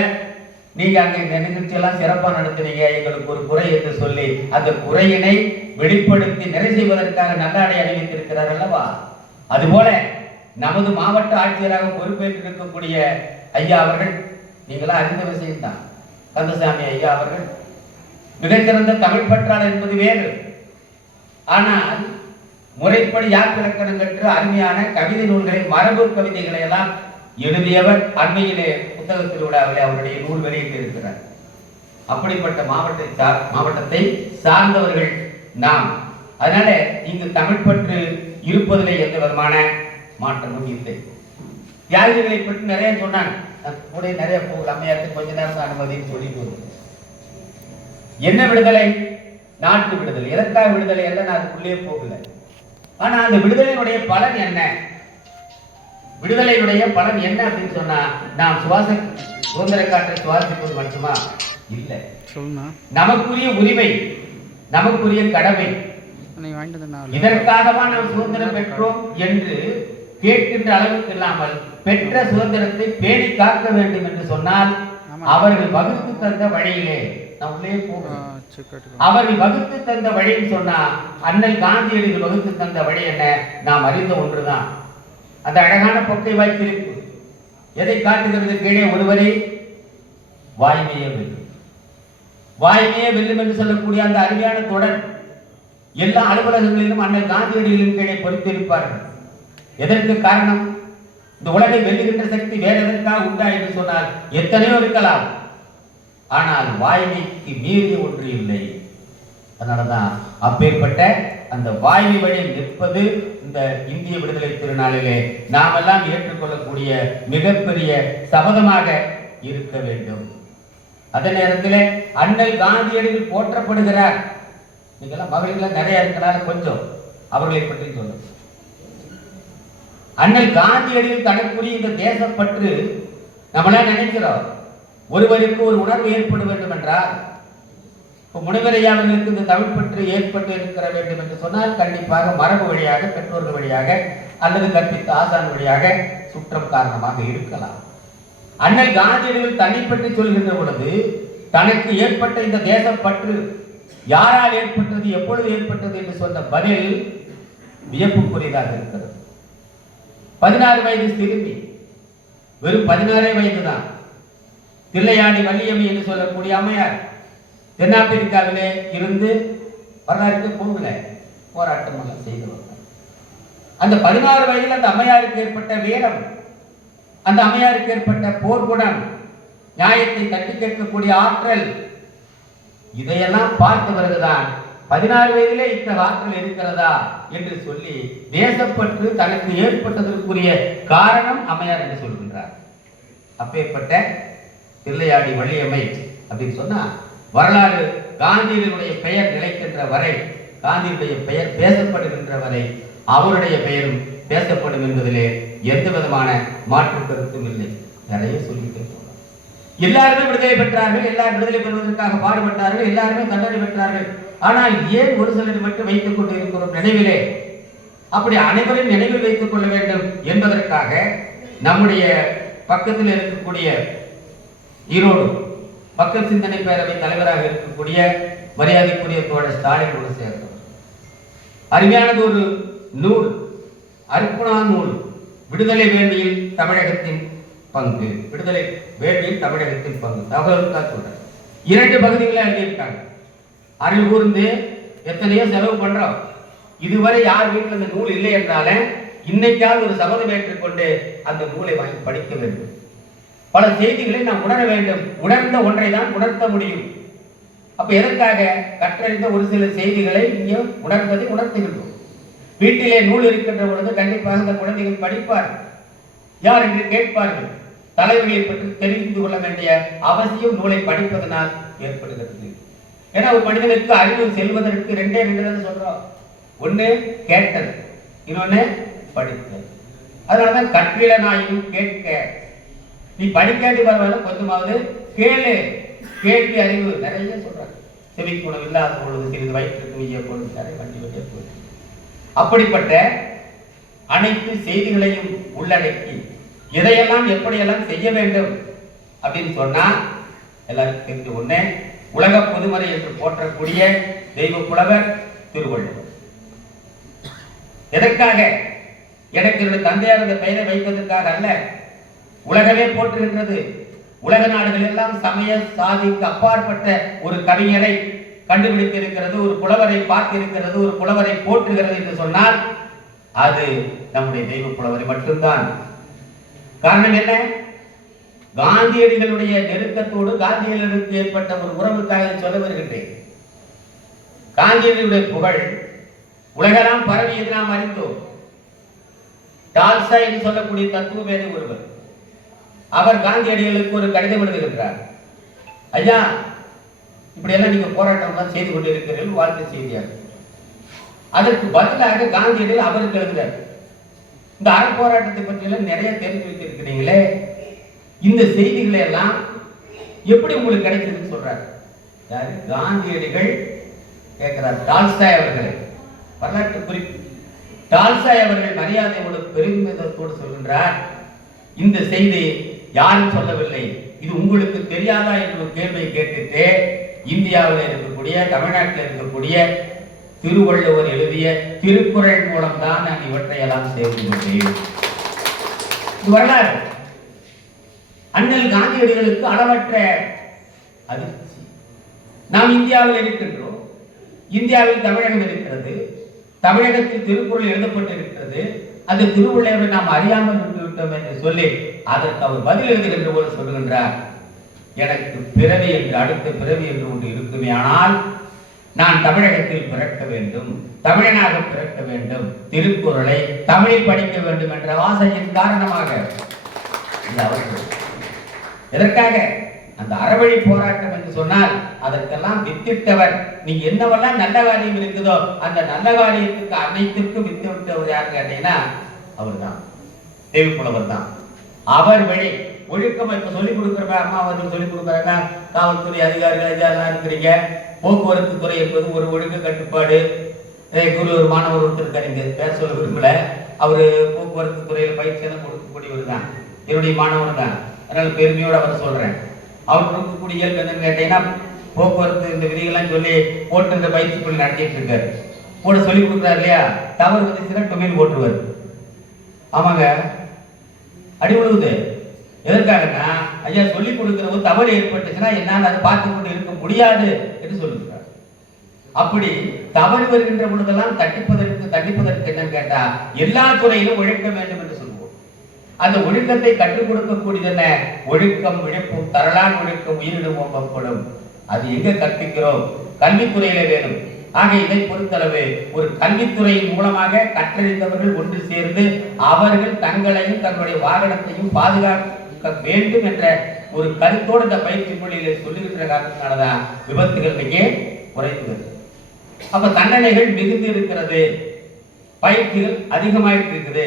நீங்க அங்க இந்த நிகழ்ச்சி எல்லாம் சிறப்பா நடத்துனீங்க, எங்களுக்கு ஒரு குறை என்று சொல்லி அந்த குறையினை வெளிப்படுத்தி நிறை செய்வதற்காக நல்லாடை அணிவித்திருக்கிறார் அல்லவா. அதுபோல நமது மாவட்ட ஆட்சியராக பொறுப்பேற்று இருக்கக்கூடிய ஐயா அவர்கள், நீங்களாம் அறிந்த விஷயம்தான், கந்தசாமி ஐயா அவர்கள் மிகச்சிறந்த தமிழ் பற்றாளர் என்பது வேறு. ஆனால் முறைப்படி யாப்பிலக்கணம் கற்று அருமையான கவிதை நூல்களை, மரபு கவிதைகளை எல்லாம் எழுதியவர். அண்மையிலே புத்தகத்தில் விழாவிலே அவருடைய நூல் வெளியிட்டு இருக்கிறார். அப்படிப்பட்ட மாவட்டத்தை சார்ந்தவர்கள் நாம். அதனால இங்கு தமிழ் பற்று இருப்பதிலே எந்த விதமான மாற்றமும் இல்லை. தியாகிகளை பற்றி நிறைய சொன்னாங்க, கூட நிறைய போகல, அம்மையாருக்கு கொஞ்ச நேரம் அனுமதின்னு சொல்லிட்டு வருவோம். என்ன விடுதலை? நாட்டு விடுதலை. எதற்காக விடுதலை எல்லாம் நான் அதுக்குள்ளே போகல. ஆனா அந்த விடுதலையினுடைய பலன் என்ன? விடுதலையுடைய பலன் என்ன அப்படின்னு சொன்னா, நாம் சுதந்திர காற்றை சுவாசிப்பது மட்டுமா? இல்லை, நமக்குரிய உரிமை, நமக்குரிய கடமை. இதற்காகவா நாம் சுதந்திரம் பெற்றோம் என்று கேட்கின்ற அளவுக்கு இல்லாமல், பெற்ற சுதந்திரத்தை பேணி காக்க வேண்டும் என்று சொன்னால் அவர்கள் வகுத்து தந்த வழியிலே நம்மளே போகணும். அவர்கள் வகுத்து தந்த வழின்னு சொன்னா, அண்ணல் காந்தியடிகள் வகுத்து தந்த வழி என்ன? நாம் அறிந்த ஒன்றுதான். அந்த அழகான பொக்கை வாய்ப்பிருப்பு எதை காட்டுகிறது? கீழே ஒருவரை வாய்மையே வெல்லும், வாய்மையே வெல்லும் என்று சொல்லக்கூடிய அந்த அருமையான தொடர் எல்லா அலுவலகங்களிலும் அண்ணல் காந்தியடிகளின் கீழே பொறுத்திருப்பார்கள். எதற்கு காரணம்? இந்த உலகை வெல்லுகின்ற சக்தி வேற எதற்காக உண்டா என்று சொன்னால் எத்தனையோ இருக்கலாம், ஆனால் வாய்மைக்கு மீறிய ஒன்று இல்லை. அதனாலதான் அப்பேற்பட்ட அந்த வாய்மை வழியில் நிற்பது இந்த இந்திய விடுதலை திருநாளிலே நாம் எல்லாம் ஏற்றுக்கொள்ளக்கூடிய மிகப்பெரிய சபதமாக இருக்க வேண்டும். அதே நேரத்தில் அண்ணல் காந்தியடிகள் போற்றப்படுகிறார். நீங்கெல்லாம் மகளிர்கள் நிறைய இருக்கிறார், கொஞ்சம் அவர்களை பற்றி சொல்லுங்க. அண்ணல் காந்தியடிகள் தனக்குரிய இந்த தேசப்பற்று நம்மளாம் நினைக்கிறோம். ஒருவருக்கு ஒரு உணர்வு ஏற்பட வேண்டும் என்றால், முனைவர் ஐயா அவர்களுக்கு இந்த தமிழ் பற்று ஏற்பட்டு இருக்கிற வேண்டும் என்று சொன்னால் கண்டிப்பாக மரபு வழியாக, பெற்றோர்கள் வழியாக, அல்லது கற்பித்த ஆசான் வழியாக சுற்றம் காரணமாக இருக்கலாம். அண்ணல் காந்தியடிகள் தன்னை பற்றி சொல்கின்ற பொழுது தனக்கு ஏற்பட்ட இந்த தேசப்பற்று யாரால் ஏற்பட்டது, எப்பொழுது ஏற்பட்டது என்று சொன்ன பதில் வியப்புக்குரியதாக இருக்கிறது. 16 வயது சிறுமி, வெறும் 16 வயது தான். தில்லையாடி வள்ளியம்மை என்று சொல்லக்கூடிய அம்மையார் தென்னாப்பிரிக்காவிலே இருந்து வரலாறுக்கு போகல, போராட்டம் செய்தவர். அந்த 16 வயதில் அந்த அம்மையாருக்கு ஏற்பட்ட வீரம், அந்த அம்மையாருக்கு ஏற்பட்ட போர்க்குணம், நியாயத்தை தட்டி கேட்கக்கூடிய ஆற்றல், இதையெல்லாம் பார்த்த பிறகுதான் 16 வயதிலே இந்த ஆற்றல் இருக்கிறதா என்று சொல்லி தேசப்பற்று தனக்கு ஏற்பட்டதற்குரிய காரணம் அம்மையார் என்று சொல்கின்றார். அப்பேற்பட்ட தில்லையாடி வள்ளியம்மை அப்படின்னு சொன்னா வரலாறு காந்தியினுடைய பெயர் நிலைக்கின்ற வரை, காந்தியுடைய பெயர் பேசப்படுகின்ற வரை அவருடைய பெயரும் பேசப்படும் என்பதிலே எந்த விதமான மாற்று கருத்தும் இல்லை. நிறைய சொல்லிட்டு போகலாம். எல்லாருமே விடுதலை பெற்றார்கள், எல்லாரும் விடுதலை பெறுவதற்காக பாடுபட்டார்கள், எல்லாருமே தண்டனை பெற்றார்கள். ஆனால் ஏன் ஒரு சிலர் மட்டும் வைத்துக் கொண்டு இருக்கிறோம் நினைவிலே? அப்படி அனைவரும் நினைவில் வைத்துக் கொள்ள வேண்டும் என்பதற்காக நம்முடைய பக்கத்தில் இருக்கக்கூடிய ஈரோடு மக்கள் சிந்தனை பேரவை தலைவராக இருக்கக்கூடிய மரியாதைக்குரிய தோழர் ஸ்டாலின் கூட சேர்ந்தவர். அருமையானது ஒரு நூல், அர்ப்பணா நூல், விடுதலை வேள்வியில் தமிழகத்தின் பங்கு, விடுதலை வேள்வியில் தமிழகத்தின் பங்கு. தகவலுக்காக சொல்றேன். 2 பகுதிகளை எழுதியிருக்காங்க. அருள் கூர்ந்து எத்தனையோ செலவு பண்றோம். இதுவரை யார் வீட்டில் அந்த நூல் இல்லை என்றாலும் இன்னைக்காவது ஒரு சபதம் ஏற்றுக்கொண்டு அந்த நூலை வாங்கி படிக்க வேண்டும். பல செய்திகளை நாம் உணர வேண்டும். உணர்ந்த ஒன்றை தான் உணர்த்த முடியும். அப்ப எதற்காக கற்றறிந்த ஒரு சில செய்திகளை இங்கே உணர்ந்ததை உணர்த்துகின்றோம். வீட்டிலே நூல் இருக்கின்ற பொழுது கண்டிப்பாக அந்த குழந்தைகள் படிப்பார்கள். யார் என்று கேட்பார்கள். தலைவர்களை பற்றி தெரிந்து கொள்ள வேண்டிய அவசியம் நூலை படிப்பதனால் ஏற்படுகிறது. ஏன்னா ஒரு மனிதனுக்கு அறிவு செல்வதற்கு ரெண்டே தான் சொல்றோம். ஒண்ணு கேட்டது, இன்னொன்னு படித்தது. அதனாலதான் கற்றில நாயும் கேட்க. நீ படிக்காட்டி பரவாயில்ல, கொஞ்சமாவது கேளு. கேள்வி அறிவு நிறைய சொல்றாங்க. செவிக்குணம் இல்லாத பொழுது சிறிது வயிற்றுக்கு உய்ய பொழுது நிறைய வண்டி வண்டிய பொழுது. அப்படிப்பட்ட அனைத்து செய்திகளையும் உள்ளடக்கி எதையெல்லாம் எப்படியெல்லாம் செய்ய வேண்டும் அப்படின்னு சொன்னா எல்லாருக்கும் தெரிஞ்ச ஒண்ணு, உலக பொதுமறை என்று போற்றக்கூடிய தெய்வ புலவர் திருவள்ளுவர். எதற்காக? எனக்கு என்னுடைய தந்தையார் அந்த பெயரை வைப்பதற்காக அல்ல. உலகமே போற்றுகின்றது. உலக நாடுகள் எல்லாம் சமய சாதிக்கு அப்பாற்பட்ட ஒரு கவிஞரை கண்டுபிடித்திருக்கிறது, ஒரு புலவரை பார்த்திருக்கிறது, ஒரு புலவரை போற்றுகிறது என்று சொன்னால் அது நம்முடைய தெய்வ புலவரை மட்டும்தான். காரணம் என்ன? காந்தியடிகளுடைய நெருக்கத்தோடு காந்தியடிகளுக்கு ஏற்பட்ட ஒரு உறவுக்காக சொல்ல வருகின்றேன். காந்தியடிகளுடைய புகழ் உலகெல்லாம் பரவியது நாம் அறிந்தோம். டால்ஸ்டாய் என்று சொல்லக்கூடிய தத்துவமேதை ஒருவர், அவர் காந்தியடிகளுக்கு ஒரு கடிதம் எழுதுகின்றார். ஐயா, இப்படியெல்லாம் நீங்க போராட்டம் செய்து கொண்டிருக்கிறீர்கள், வாழ்க்கை செய்தியாக. அதற்கு பதிலாக காந்தியடிகள் அவருக்கு எழுதுகிறார், இந்த அறப்போராட்டத்தை பற்றியெல்லாம் நிறைய தெரிஞ்சு வைத்திருக்கிறீங்களே, இந்த செய்திகளை எல்லாம் எப்படி உங்களுக்கு கிடைச்சதுன்னு சொல்றாரு. யாரு? காந்தியடிகள் கேட்கிறார் டால்ஸ்டாய் அவர்களை. வரலாற்று குறிப்பு. டால்ஸ்டாய் அவர்கள் மரியாதையோடு பெருமிதத்தோடு சொல்கின்றார், இந்த செய்தி யாரும் சொல்லவில்லை, இது உங்களுக்கு தெரியாதா என்ற ஒரு கேள்வியை கேட்டுட்டு இந்தியாவில் இருக்கக்கூடிய, தமிழ்நாட்டில் இருக்கக்கூடிய திருவள்ளுவர் எழுதிய திருக்குறள் மூலம் தான் நான் இவற்றையெல்லாம் செய்து கொண்டேன். இது வரலாறு. அண்ணல் காந்தியடிகளுக்கு அளவற்ற அதிர்ச்சி. நாம் இந்தியாவில் இருக்கின்றோம், இந்தியாவில் தமிழகம் இருக்கிறது, தமிழகத்தில் திருக்குறள் எழுதப்பட்டிருக்கிறது, அந்த திருவள்ளுவரை நாம் அறியாமல் விட்டுவிட்டோம் என்று சொல்லி அதற்கு அவர் பதில் எழுதுகின்ற போது சொல்லுகின்றார், எனக்கு பிறவி என்று, அடுத்த பிறவி என்று ஒன்று இருக்குமே, ஆனால் நான் தமிழகத்தில் பிறக்க வேண்டும், தமிழனாக பிறக்க வேண்டும், திருக்குறளை தமிழில் படிக்க வேண்டும் என்ற ஆசையின் காரணமாக இந்த அவர்கள். எதற்காக? அந்த அறவழி போராட்டம் என்று சொன்னால் அதற்கெல்லாம் வித்திட்டவர். நீங்க என்னவெல்லாம் நல்ல காரியம் இருக்குதோ அந்த நல்ல காரியத்துக்கு அனைத்திற்கும் வித்து விட்டவர் யாரு கேட்டீங்கன்னா அவர் தான், தெய்வப்புலவர் தான். அவர் வழி ஒழுக்கம் இப்ப சொல்லிக் கொடுக்குற அம்மா வந்து சொல்லிக் கொடுக்குறாங்க, காவல்துறை அதிகாரிகள் எல்லாம் இருக்கிறீங்க. போக்குவரத்து துறை என்பது ஒரு ஒழுங்கு கட்டுப்பாடு. குரு ஒரு மாணவர் ஒருத்தர் இருக்காரு, பேர் சொல்ல விரும்பல, அவரு போக்குவரத்து துறையில பயிற்சி எல்லாம் கொடுக்கக்கூடியவர் தான், என்னுடைய மாணவர் தான். அதனால பெருமையோடு அவர் சொல்றேன். அவர் கொடுக்கக்கூடிய இயல்பு என்னன்னு கேட்டீங்கன்னா, போக்குவரத்து இந்த விதிகள்லாம் சொல்லி போட்டு இந்த பயிற்சி பள்ளி நடத்திட்டு இருக்காரு. கூட சொல்லி கொடுக்குறாரு இல்லையா, தவறு வந்துச்சுன்னா டொமைல் போட்டுருவார். ஆமாங்க, அடி விழுவுது. எதற்காகனா, ஐயா சொல்லி கொடுக்கிறவங்க தவறு ஏற்பட்டுச்சுன்னா என்னால் அதை பார்த்து கொண்டு இருக்க முடியாது என்று சொல்லுகிறார். அப்படி தவறு வருகின்ற பொழுதெல்லாம் தண்டிப்பதற்கு என்னன்னு கேட்டா, எல்லா துறையிலும் ஒழுக்க வேண்டும் என்று சொல்லுவோம். அந்த ஒழுக்கத்தை கற்றுக் கொடுக்கக்கூடியதென்ன? ஒழுக்கம் விழுப்பும் தரலான் ஒழுக்கம் உயிரிடும் ஓம்பப்படும். அது எங்க கற்பிக்கிறோம்? கல்வித்துறையில வேணும். ஆக இதை பொறுத்தளவு ஒரு கல்வித்துறையின் மூலமாக கற்றறிந்தவர்கள் ஒன்று சேர்ந்து அவர்கள் தங்களையும் தங்களுடைய வாகனத்தையும் பாதுகாக்க வேண்டும் என்ற ஒரு கருத்தோடு இந்த பயிற்சி மொழியில சொல்லுகின்ற காரணத்தினாலதான் விபத்துகள் மிக குறைந்துள்ளது. அப்ப தண்டனைகள் மிகுந்து இருக்கிறது, பயிற்சிகள் அதிகமாயிட்டு இருக்குது.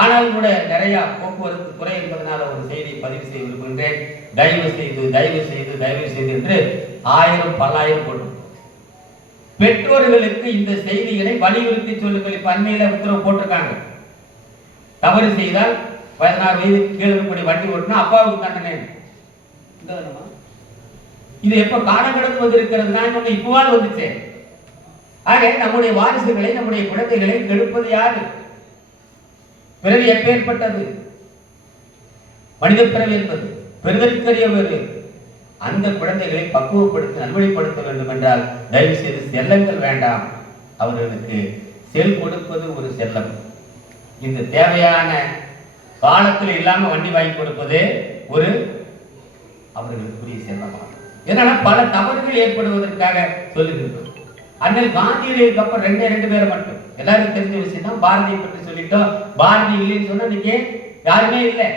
ஆனால் கூட நிறைய போக்குவரத்து துறை என்பதனால ஒரு செய்தியை பதிவு செய்ய விரும்புகின்றேன். தயவு செய்து தயவு செய்து தயவு செய்து என்று 1000 பல்லாயிரம் போட்டு பெற்றோர்களுக்கு இந்த செய்திகளை வலியுறுத்தி சொல்லுங்கள். இப்ப அண்மையில உத்தரவு போட்டிருக்காங்க, தவறு செய்தால் 16 வயதுக்கு கீழே இருக்கக்கூடிய வண்டி ஓட்டினா அப்பாவுக்கு தண்டனை. இது எப்ப காலக்கடந்து வந்திருக்கிறது? நான் இப்பவாது வந்துச்சு. ஆக நம்முடைய வாரிசுகளை, நம்முடைய குழந்தைகளை கெடுப்பது யாரு? பிறவி எப்பேற்பட்டது? மனித பிறவி என்பது பெருதற்கரிய வேறு. அந்த குழந்தைகளை பக்குவப்படுத்தி நல்வழிப்படுத்த வேண்டும் என்றால் தயவு செய்து செல்லங்கள் வேண்டாம். அவர்களுக்கு செல் கொடுப்பது ஒரு செல்லம். இந்த தேவையான காலத்தில் இல்லாம வண்டி வாங்கி கொடுப்பது ஒரு அவர்களுக்குரிய செல்லமாகும். ஏன்னா பல தவறுகள் ஏற்படுவதற்காக சொல்லுகிறோம். அண்ணல் காந்தியடிகளுக்கு அப்புறம் 2 பேரை மட்டும் எல்லாருக்கும் தெரிஞ்ச விஷயம் தான். பாரதியை பற்றி சொல்லிட்டோம். பாரதி இல்லைன்னு சொன்னா இன்னைக்கு யாருமே இல்லை.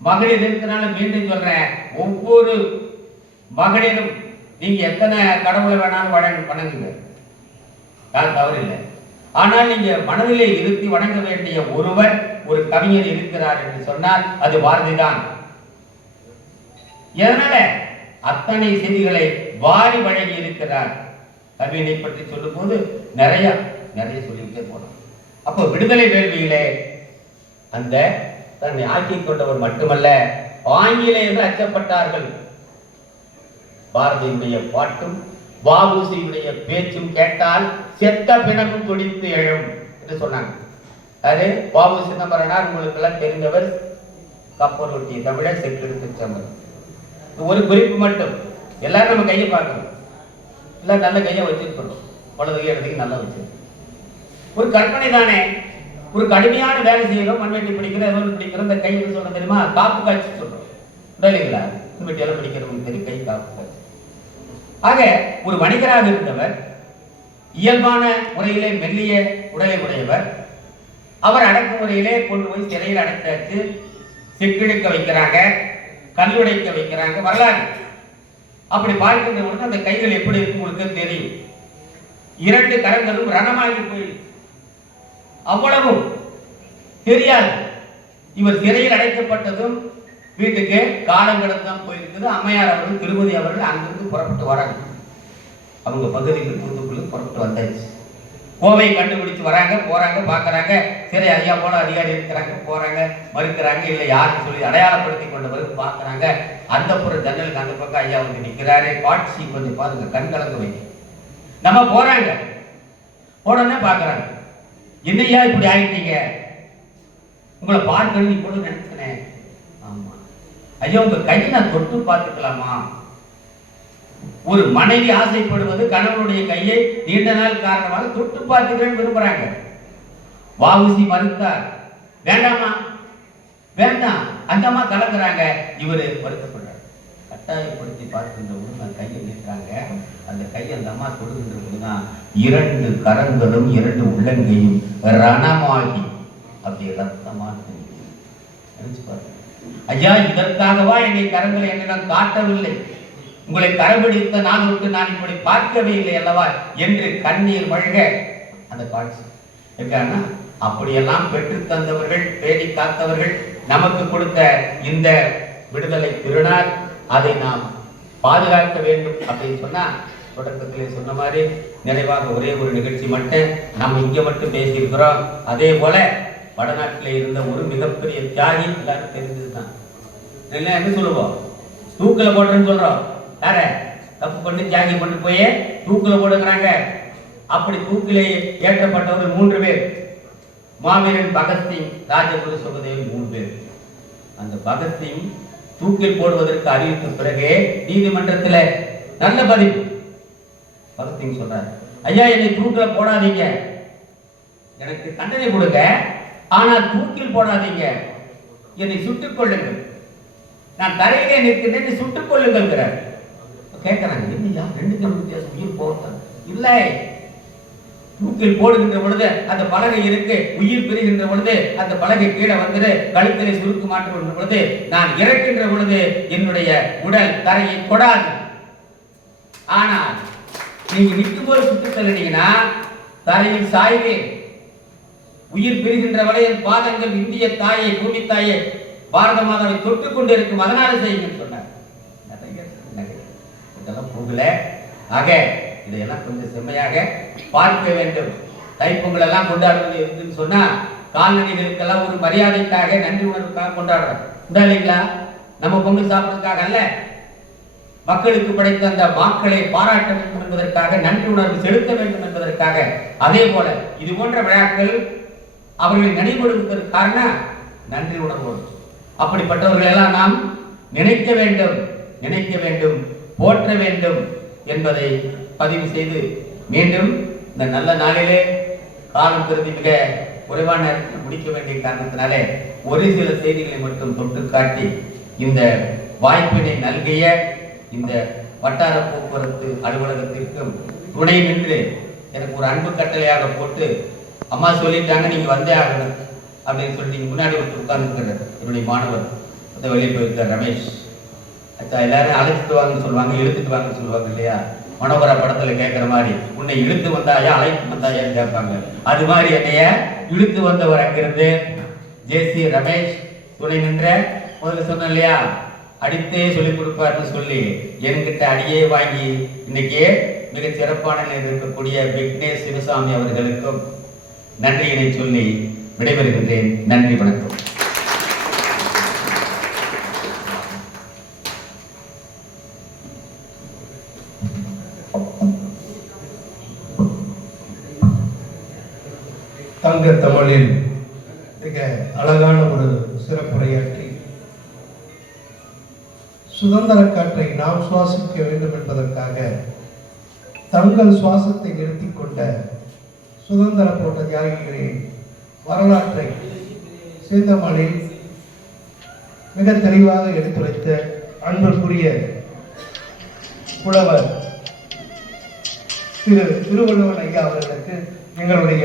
மகளிர் இருக்கிறனால மீண்டும் சொல்றேன், ஒவ்வொரு மகளிரும் நீங்க எத்தனை கடவுளை வேணாலும் வணங்குங்க, யாரும் தவறு இல்லை. ஆனால் நீங்க மனதிலே இருத்தி வணங்க வேண்டிய ஒருவர், ஒரு கவிஞர் இருக்கிறார் என்று சொன்னால் அது பாரதி தான். எதனால அத்தனை செய்திகளை வாரி வழங்கி இருக்கிறார். கவிதை பற்றி சொல்லும் போது நிறைய சொல்லிக்கிட்டே போனோம். அப்போ விடுதலை வேள்வியிலே அந்த தன்னை ஆக்கிக் கொண்டவர் மட்டுமல்ல, ஆங்கிலேயர்கள் அச்சப்பட்டார்கள். பாரதியுடைய பாட்டும் வ.உ.சியுடைய பேச்சும் கேட்டால் செத்த பிணமும் துடித்து எழும் என்று சொன்னாங்க. அது வ.உ. சிதம்பரனார், உங்களுக்கு எல்லாம் தெரிந்தவர், கப்பல் ஒட்டிய தமிழர், செக்கெடுத்து சமர். ஒரு குறிப்பு மட்டும், எல்லாரும் நம்ம கையை பார்க்கணும், எல்லாம் நல்ல கையை வச்சிருக்கணும், வலது கை இடத்துக்கு நல்லா வச்சிருக்கணும். ஒரு கற்பனை தானே. ஒரு கடுமையான வேலை செய்யறோம், மண்வெட்டி பிடிக்கிறோம், எதோ பிடிக்கிறோம், இந்த கை என்ன சொல்றோம் தெரியுமா? காப்பு காய்ச்சி சொல்றோம் இல்லைங்களா? மண்வெட்டியெல்லாம் பிடிக்கிறவங்க தெரியும், கை காப்பு காய்ச்சி. ஆக ஒரு வணிகராக இருந்தவர், இயல்பான முறையிலே மெல்லிய உடலை உடையவர். அவர் அடக்குமுறையிலே கொண்டு போய் சிறையில் அடைச்சாச்சு. செக்கிழுக்க வைக்கிறாங்க, கல்லுடைக்க வைக்கிறாங்க, வரலாறு. அப்படி பார்க்கின்ற பொழுது அந்த கைகள் எப்படி இருக்கும் உங்களுக்கு தெரியும். 2 கரங்களும் ரணமாகி போய் அவ்வளவும் தெரியாது. இவர் சிறையில் அடைக்கப்பட்டதும் வீட்டுக்கு காலம் கடந்தான் போயிருக்குது. அம்மையார் அவர்கள், திருமதி அவர்கள் அங்கிருந்து புறப்பட்டு வராங்க. அவங்க பகுதியில் தூத்துக்குள்ள புறப்பட்டு வந்தாச்சு. கோவை கண்டுபிடிச்சு வராங்க, போறாங்க, பாக்குறாங்க. சிறை ஐயா போல அதிகாரி இருக்கிறாங்க, போறாங்க, மறுக்கிறாங்க, இல்லை யாருன்னு சொல்லி அடையாளப்படுத்தி கொண்ட பிறகு பாக்குறாங்க. அந்த புற ஜன்னலுக்கு அந்த பக்கம் ஐயா வந்து நிற்கிறாரு. காட்சி கொஞ்சம் பாருங்க, கண் கலங்க வைங்க. நம்ம போறாங்க, உடனே பாக்குறாங்க, என்னையா இப்படி ஆயிட்டீங்க, உங்களை பார்க்கணும்னு இப்பொழுது நினைச்சேன். ஆமா ஐயா, உங்க கையை நான் தொட்டு பார்த்துக்கலாமா? ஒரு மனைவி ஆசைப்படுவது கணவனுடைய கையை நீண்ட நாள் காரணமாக தொட்டு பார்த்துக்கிறேன்னு விரும்புறாங்க. வ.உ.சி மறுத்தார். வேண்டாமா, வேண்டாம். அந்த அம்மா கலங்குறாங்க. இவரு வருத்தப்படுறாரு. கட்டாயப்படுத்தி பார்க்கின்ற போது அந்த கையை நீட்டாங்க. அந்த கையை அந்த அம்மா தொடுகின்ற போதுதான் 2 கரங்களும் 2 உள்ளங்கையும் ரணமாகி அப்படி ரத்தமாக நினைச்சு பாருங்க. ஐயா, இதற்காகவா என்னை கரங்களை என்னிடம் காட்டவில்லை, உங்களை கரபிடித்த நான் விட்டு நான் இப்படி பார்க்கவே இல்லை அல்லவா என்று கண்ணீர் வழங்க அந்த காட்சி இருக்காங்கன்னா, அப்படியெல்லாம் பெற்று தந்தவர்கள், பேடி காத்தவர்கள், நமக்கு கொடுத்த இந்த விடுதலை திருநாள், அதை நாம் பாதுகாக்க வேண்டும் அப்படின்னு சொன்னா, தொடக்கத்திலே சொன்ன மாதிரி நிறைவாக ஒரே ஒரு நிகழ்ச்சி மட்டும் நம்ம இங்க மட்டும் பேசியிருக்கிறோம். அதே போல வடநாட்டிலே இருந்த ஒரு மிகப்பெரிய தியாகி, எல்லாரும் தெரிஞ்சதுதான். என்ன சொல்லுவோம், தூக்கில போட்டேன்னு சொல்றோம். யார தப்பு பண்ணி தியாகி பண்ணி போய் தூக்கில போடுங்கிறாங்க. அப்படி தூக்கிலே ஏற்றப்பட்டவர்கள் 3 பேர். மாவீரன் பகத்சிங், ராஜகுரு சுகதேவ் 3 பேர். அந்த பகத்சிங் தூக்கில் போடுவதற்கு அறிவித்த பிறகு நீதிமன்றத்தில் நல்ல பதிவு. பகத்சிங் சொல்றாரு, ஐயா என்னை தூக்கில போடாதீங்க, எனக்கு தண்டனை கொடுங்க, ஆனால் தூக்கில் போடாதீங்க, என்னை சுட்டுக் கொள்ளுங்கள், நான் தரையிலே நிற்கிறேன், சுட்டுக் கொள்ளுங்கள். கேட்கிறாங்க, என்னையா 2 பேரும் வித்தியாசம், உயிர் போக இல்லை. தூக்கில் போடுகின்ற பொழுது அந்த பலகை இருக்கு, உயிர் பிரிகின்ற பொழுது அந்த பலகை கீழே வந்து கழுத்திலே சுருக்கு மாற்றுகின்ற பொழுது, நான் இறக்கின்ற பொழுது என்னுடைய உடல் தரையை தொடாது. ஆனால் நீங்க நிற்கும் போது சுட்டு தள்ளினீங்கன்னா தரையில் சாய்வேன். உயிர் பிரிகின்ற வரை என் பாதங்கள் இந்திய தாயை, பூமி தாயை, பாரத மாதாவை தொட்டுக் கொண்டு இருக்கும், அதனால செய்யுங்கன்னு சொன்னார். இதெல்லாம் போகல. ஆக இதையெல்லாம் கொஞ்சம் செம்மையாக பார்க்க வேண்டும். தைப்பொங்கல் எல்லாம் கொண்டாடுவது இருக்குன்னு சொன்னா, கால்நடைகளுக்கெல்லாம் ஒரு மரியாதைக்காக, நன்றி உணர்வுக்காக கொண்டாடுறோம். இல்லைங்களா? நம்ம பொங்கல் சாப்பிட்றதுக்காக அல்ல, மக்களுக்கு படைத்த அந்த மாக்களை பாராட்ட வேண்டும் என்பதற்காக, நன்றி உணர்வு செலுத்த வேண்டும் என்பதற்காக. அதே போல இது போன்ற விழாக்கள் அவர்களை நினைவுபடுத்துவதற்கு காரணம் நன்றி உணர்வு. அப்படிப்பட்டவர்கள் எல்லாம் நாம் நினைக்க வேண்டும், போற்ற வேண்டும் என்பதை பதிவு செய்து, மீண்டும் இந்த நல்ல நாளிலே காலம் கருதி மிக குறைவான நேரத்தில் முடிக்க வேண்டிய காரணத்தினாலே ஒரு சில செய்திகளை மட்டும் தொட்டு காட்டி இந்த வாய்ப்பினை நல்கிய இந்த வட்டார போக்குவரத்து அலுவலகத்திற்கும் துணை நின்று எனக்கு ஒரு அன்பு கட்டளையாக போட்டு அம்மா சொல்லிட்டாங்க நீங்க வந்தே ஆகணும் அப்படின்னு சொல்லிட்டு முன்னாடி விட்டு உட்கார்ந்துருக்கிற என்னுடைய மாணவர் அந்த வெளியே போயிருக்கார் ரமேஷ். அச்சா எல்லாரும் அழைச்சிட்டு வாங்கன்னு சொல்லுவாங்க, இழுத்துட்டு வாங்கன்னு சொல்லுவாங்க இல்லையா? மனோகரா படத்துல கேட்கிற மாதிரி உன்னை இழுத்து வந்தாயா அழைத்து வந்தாயான்னு கேட்பாங்க. அது மாதிரி என்னைய இழுத்து வந்தவர் அங்கிருந்து ஜேசி ரமேஷ் துணை நின்ற முதல்ல சொன்னேன் இல்லையா, அடித்தே சொல்லிக் கொடுப்பாருன்னு சொல்லி என்கிட்ட அடியே வாங்கி இன்னைக்கு மிக சிறப்பான இருக்கக்கூடிய விக்னேஷ் சிவசாமி அவர்களுக்கும் நன்றியினை சொல்லி விடைபெறுகின்றேன். நன்றி, வணக்கம். தங்க தமிழில் மிக அழகான ஒரு சிறப்புரையாற்றி சுதந்திர காற்றை நாம் சுவாசிக்க வேண்டும் என்பதற்காக தங்கள் சுவாசத்தை நிறுத்திக் கொண்ட சுதந்திர போட்ட தியாகிகளின் வரலாற்றை சேந்தமலில் மிக தெளிவாக எடுத்துரைத்த அன்புக்குரிய புலவர் திரு திருவள்ளுவன் ஐயா அவர்களுக்கு எங்களுடைய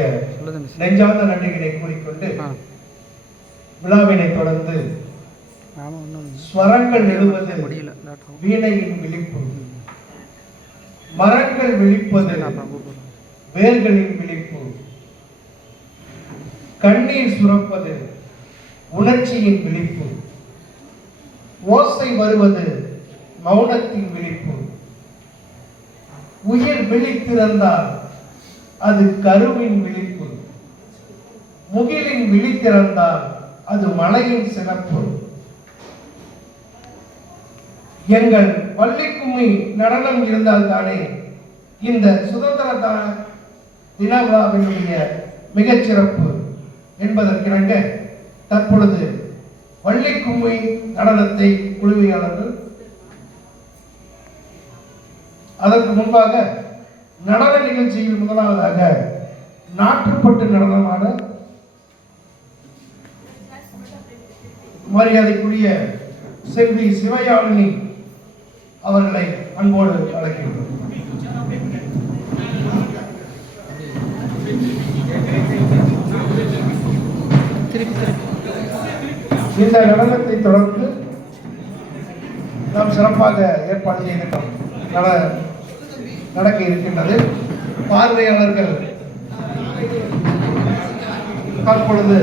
நெஞ்சார்ந்த நன்றிகளை கூறிக்கொண்டு விழாவினை தொடர்ந்து ஸ்வரங்கள் எழுவது வீணையின் விழிப்பு, மரங்கள் விழிப்பது வேர்களின் விழிப்பு, கண்ணீர் சுரப்பது உணர்ச்சியின் விழிப்பு, ஓசை வருவது மௌனத்தின் விழிப்பு, உயிர் விழித்திருந்தால் அது கருவின் விழிப்பு, முகிலின் விழித்திருந்தால் அது மலையின் சிறப்பு. எங்கள் வள்ளிக்கும்மி நடனம் இருந்தால் தானே இந்த சுதந்திர தின விழாவினுடைய மிகச்சிறப்பு என்பதற்கிணங்க தற்பொழுது வள்ளிக்கும்மி நடனத்தை குழுவியாளர்கள், அதற்கு முன்பாக நடன நிகழ்ச்சியில் முதலாவதாக நாட்டுப்பட்டு நடனமான மரியாதைக்குரிய செல்வி சிவயாழினி அவர்களை அன்போடு அழைக்கின்றோம். இந்த நடனத்தை தொடர்ந்து நாம் சிறப்பாக ஏற்பாடு செய்கின்றோம். நடக்க இருக்கின்றது. பார்வையாளர்கள் தற்பொழுது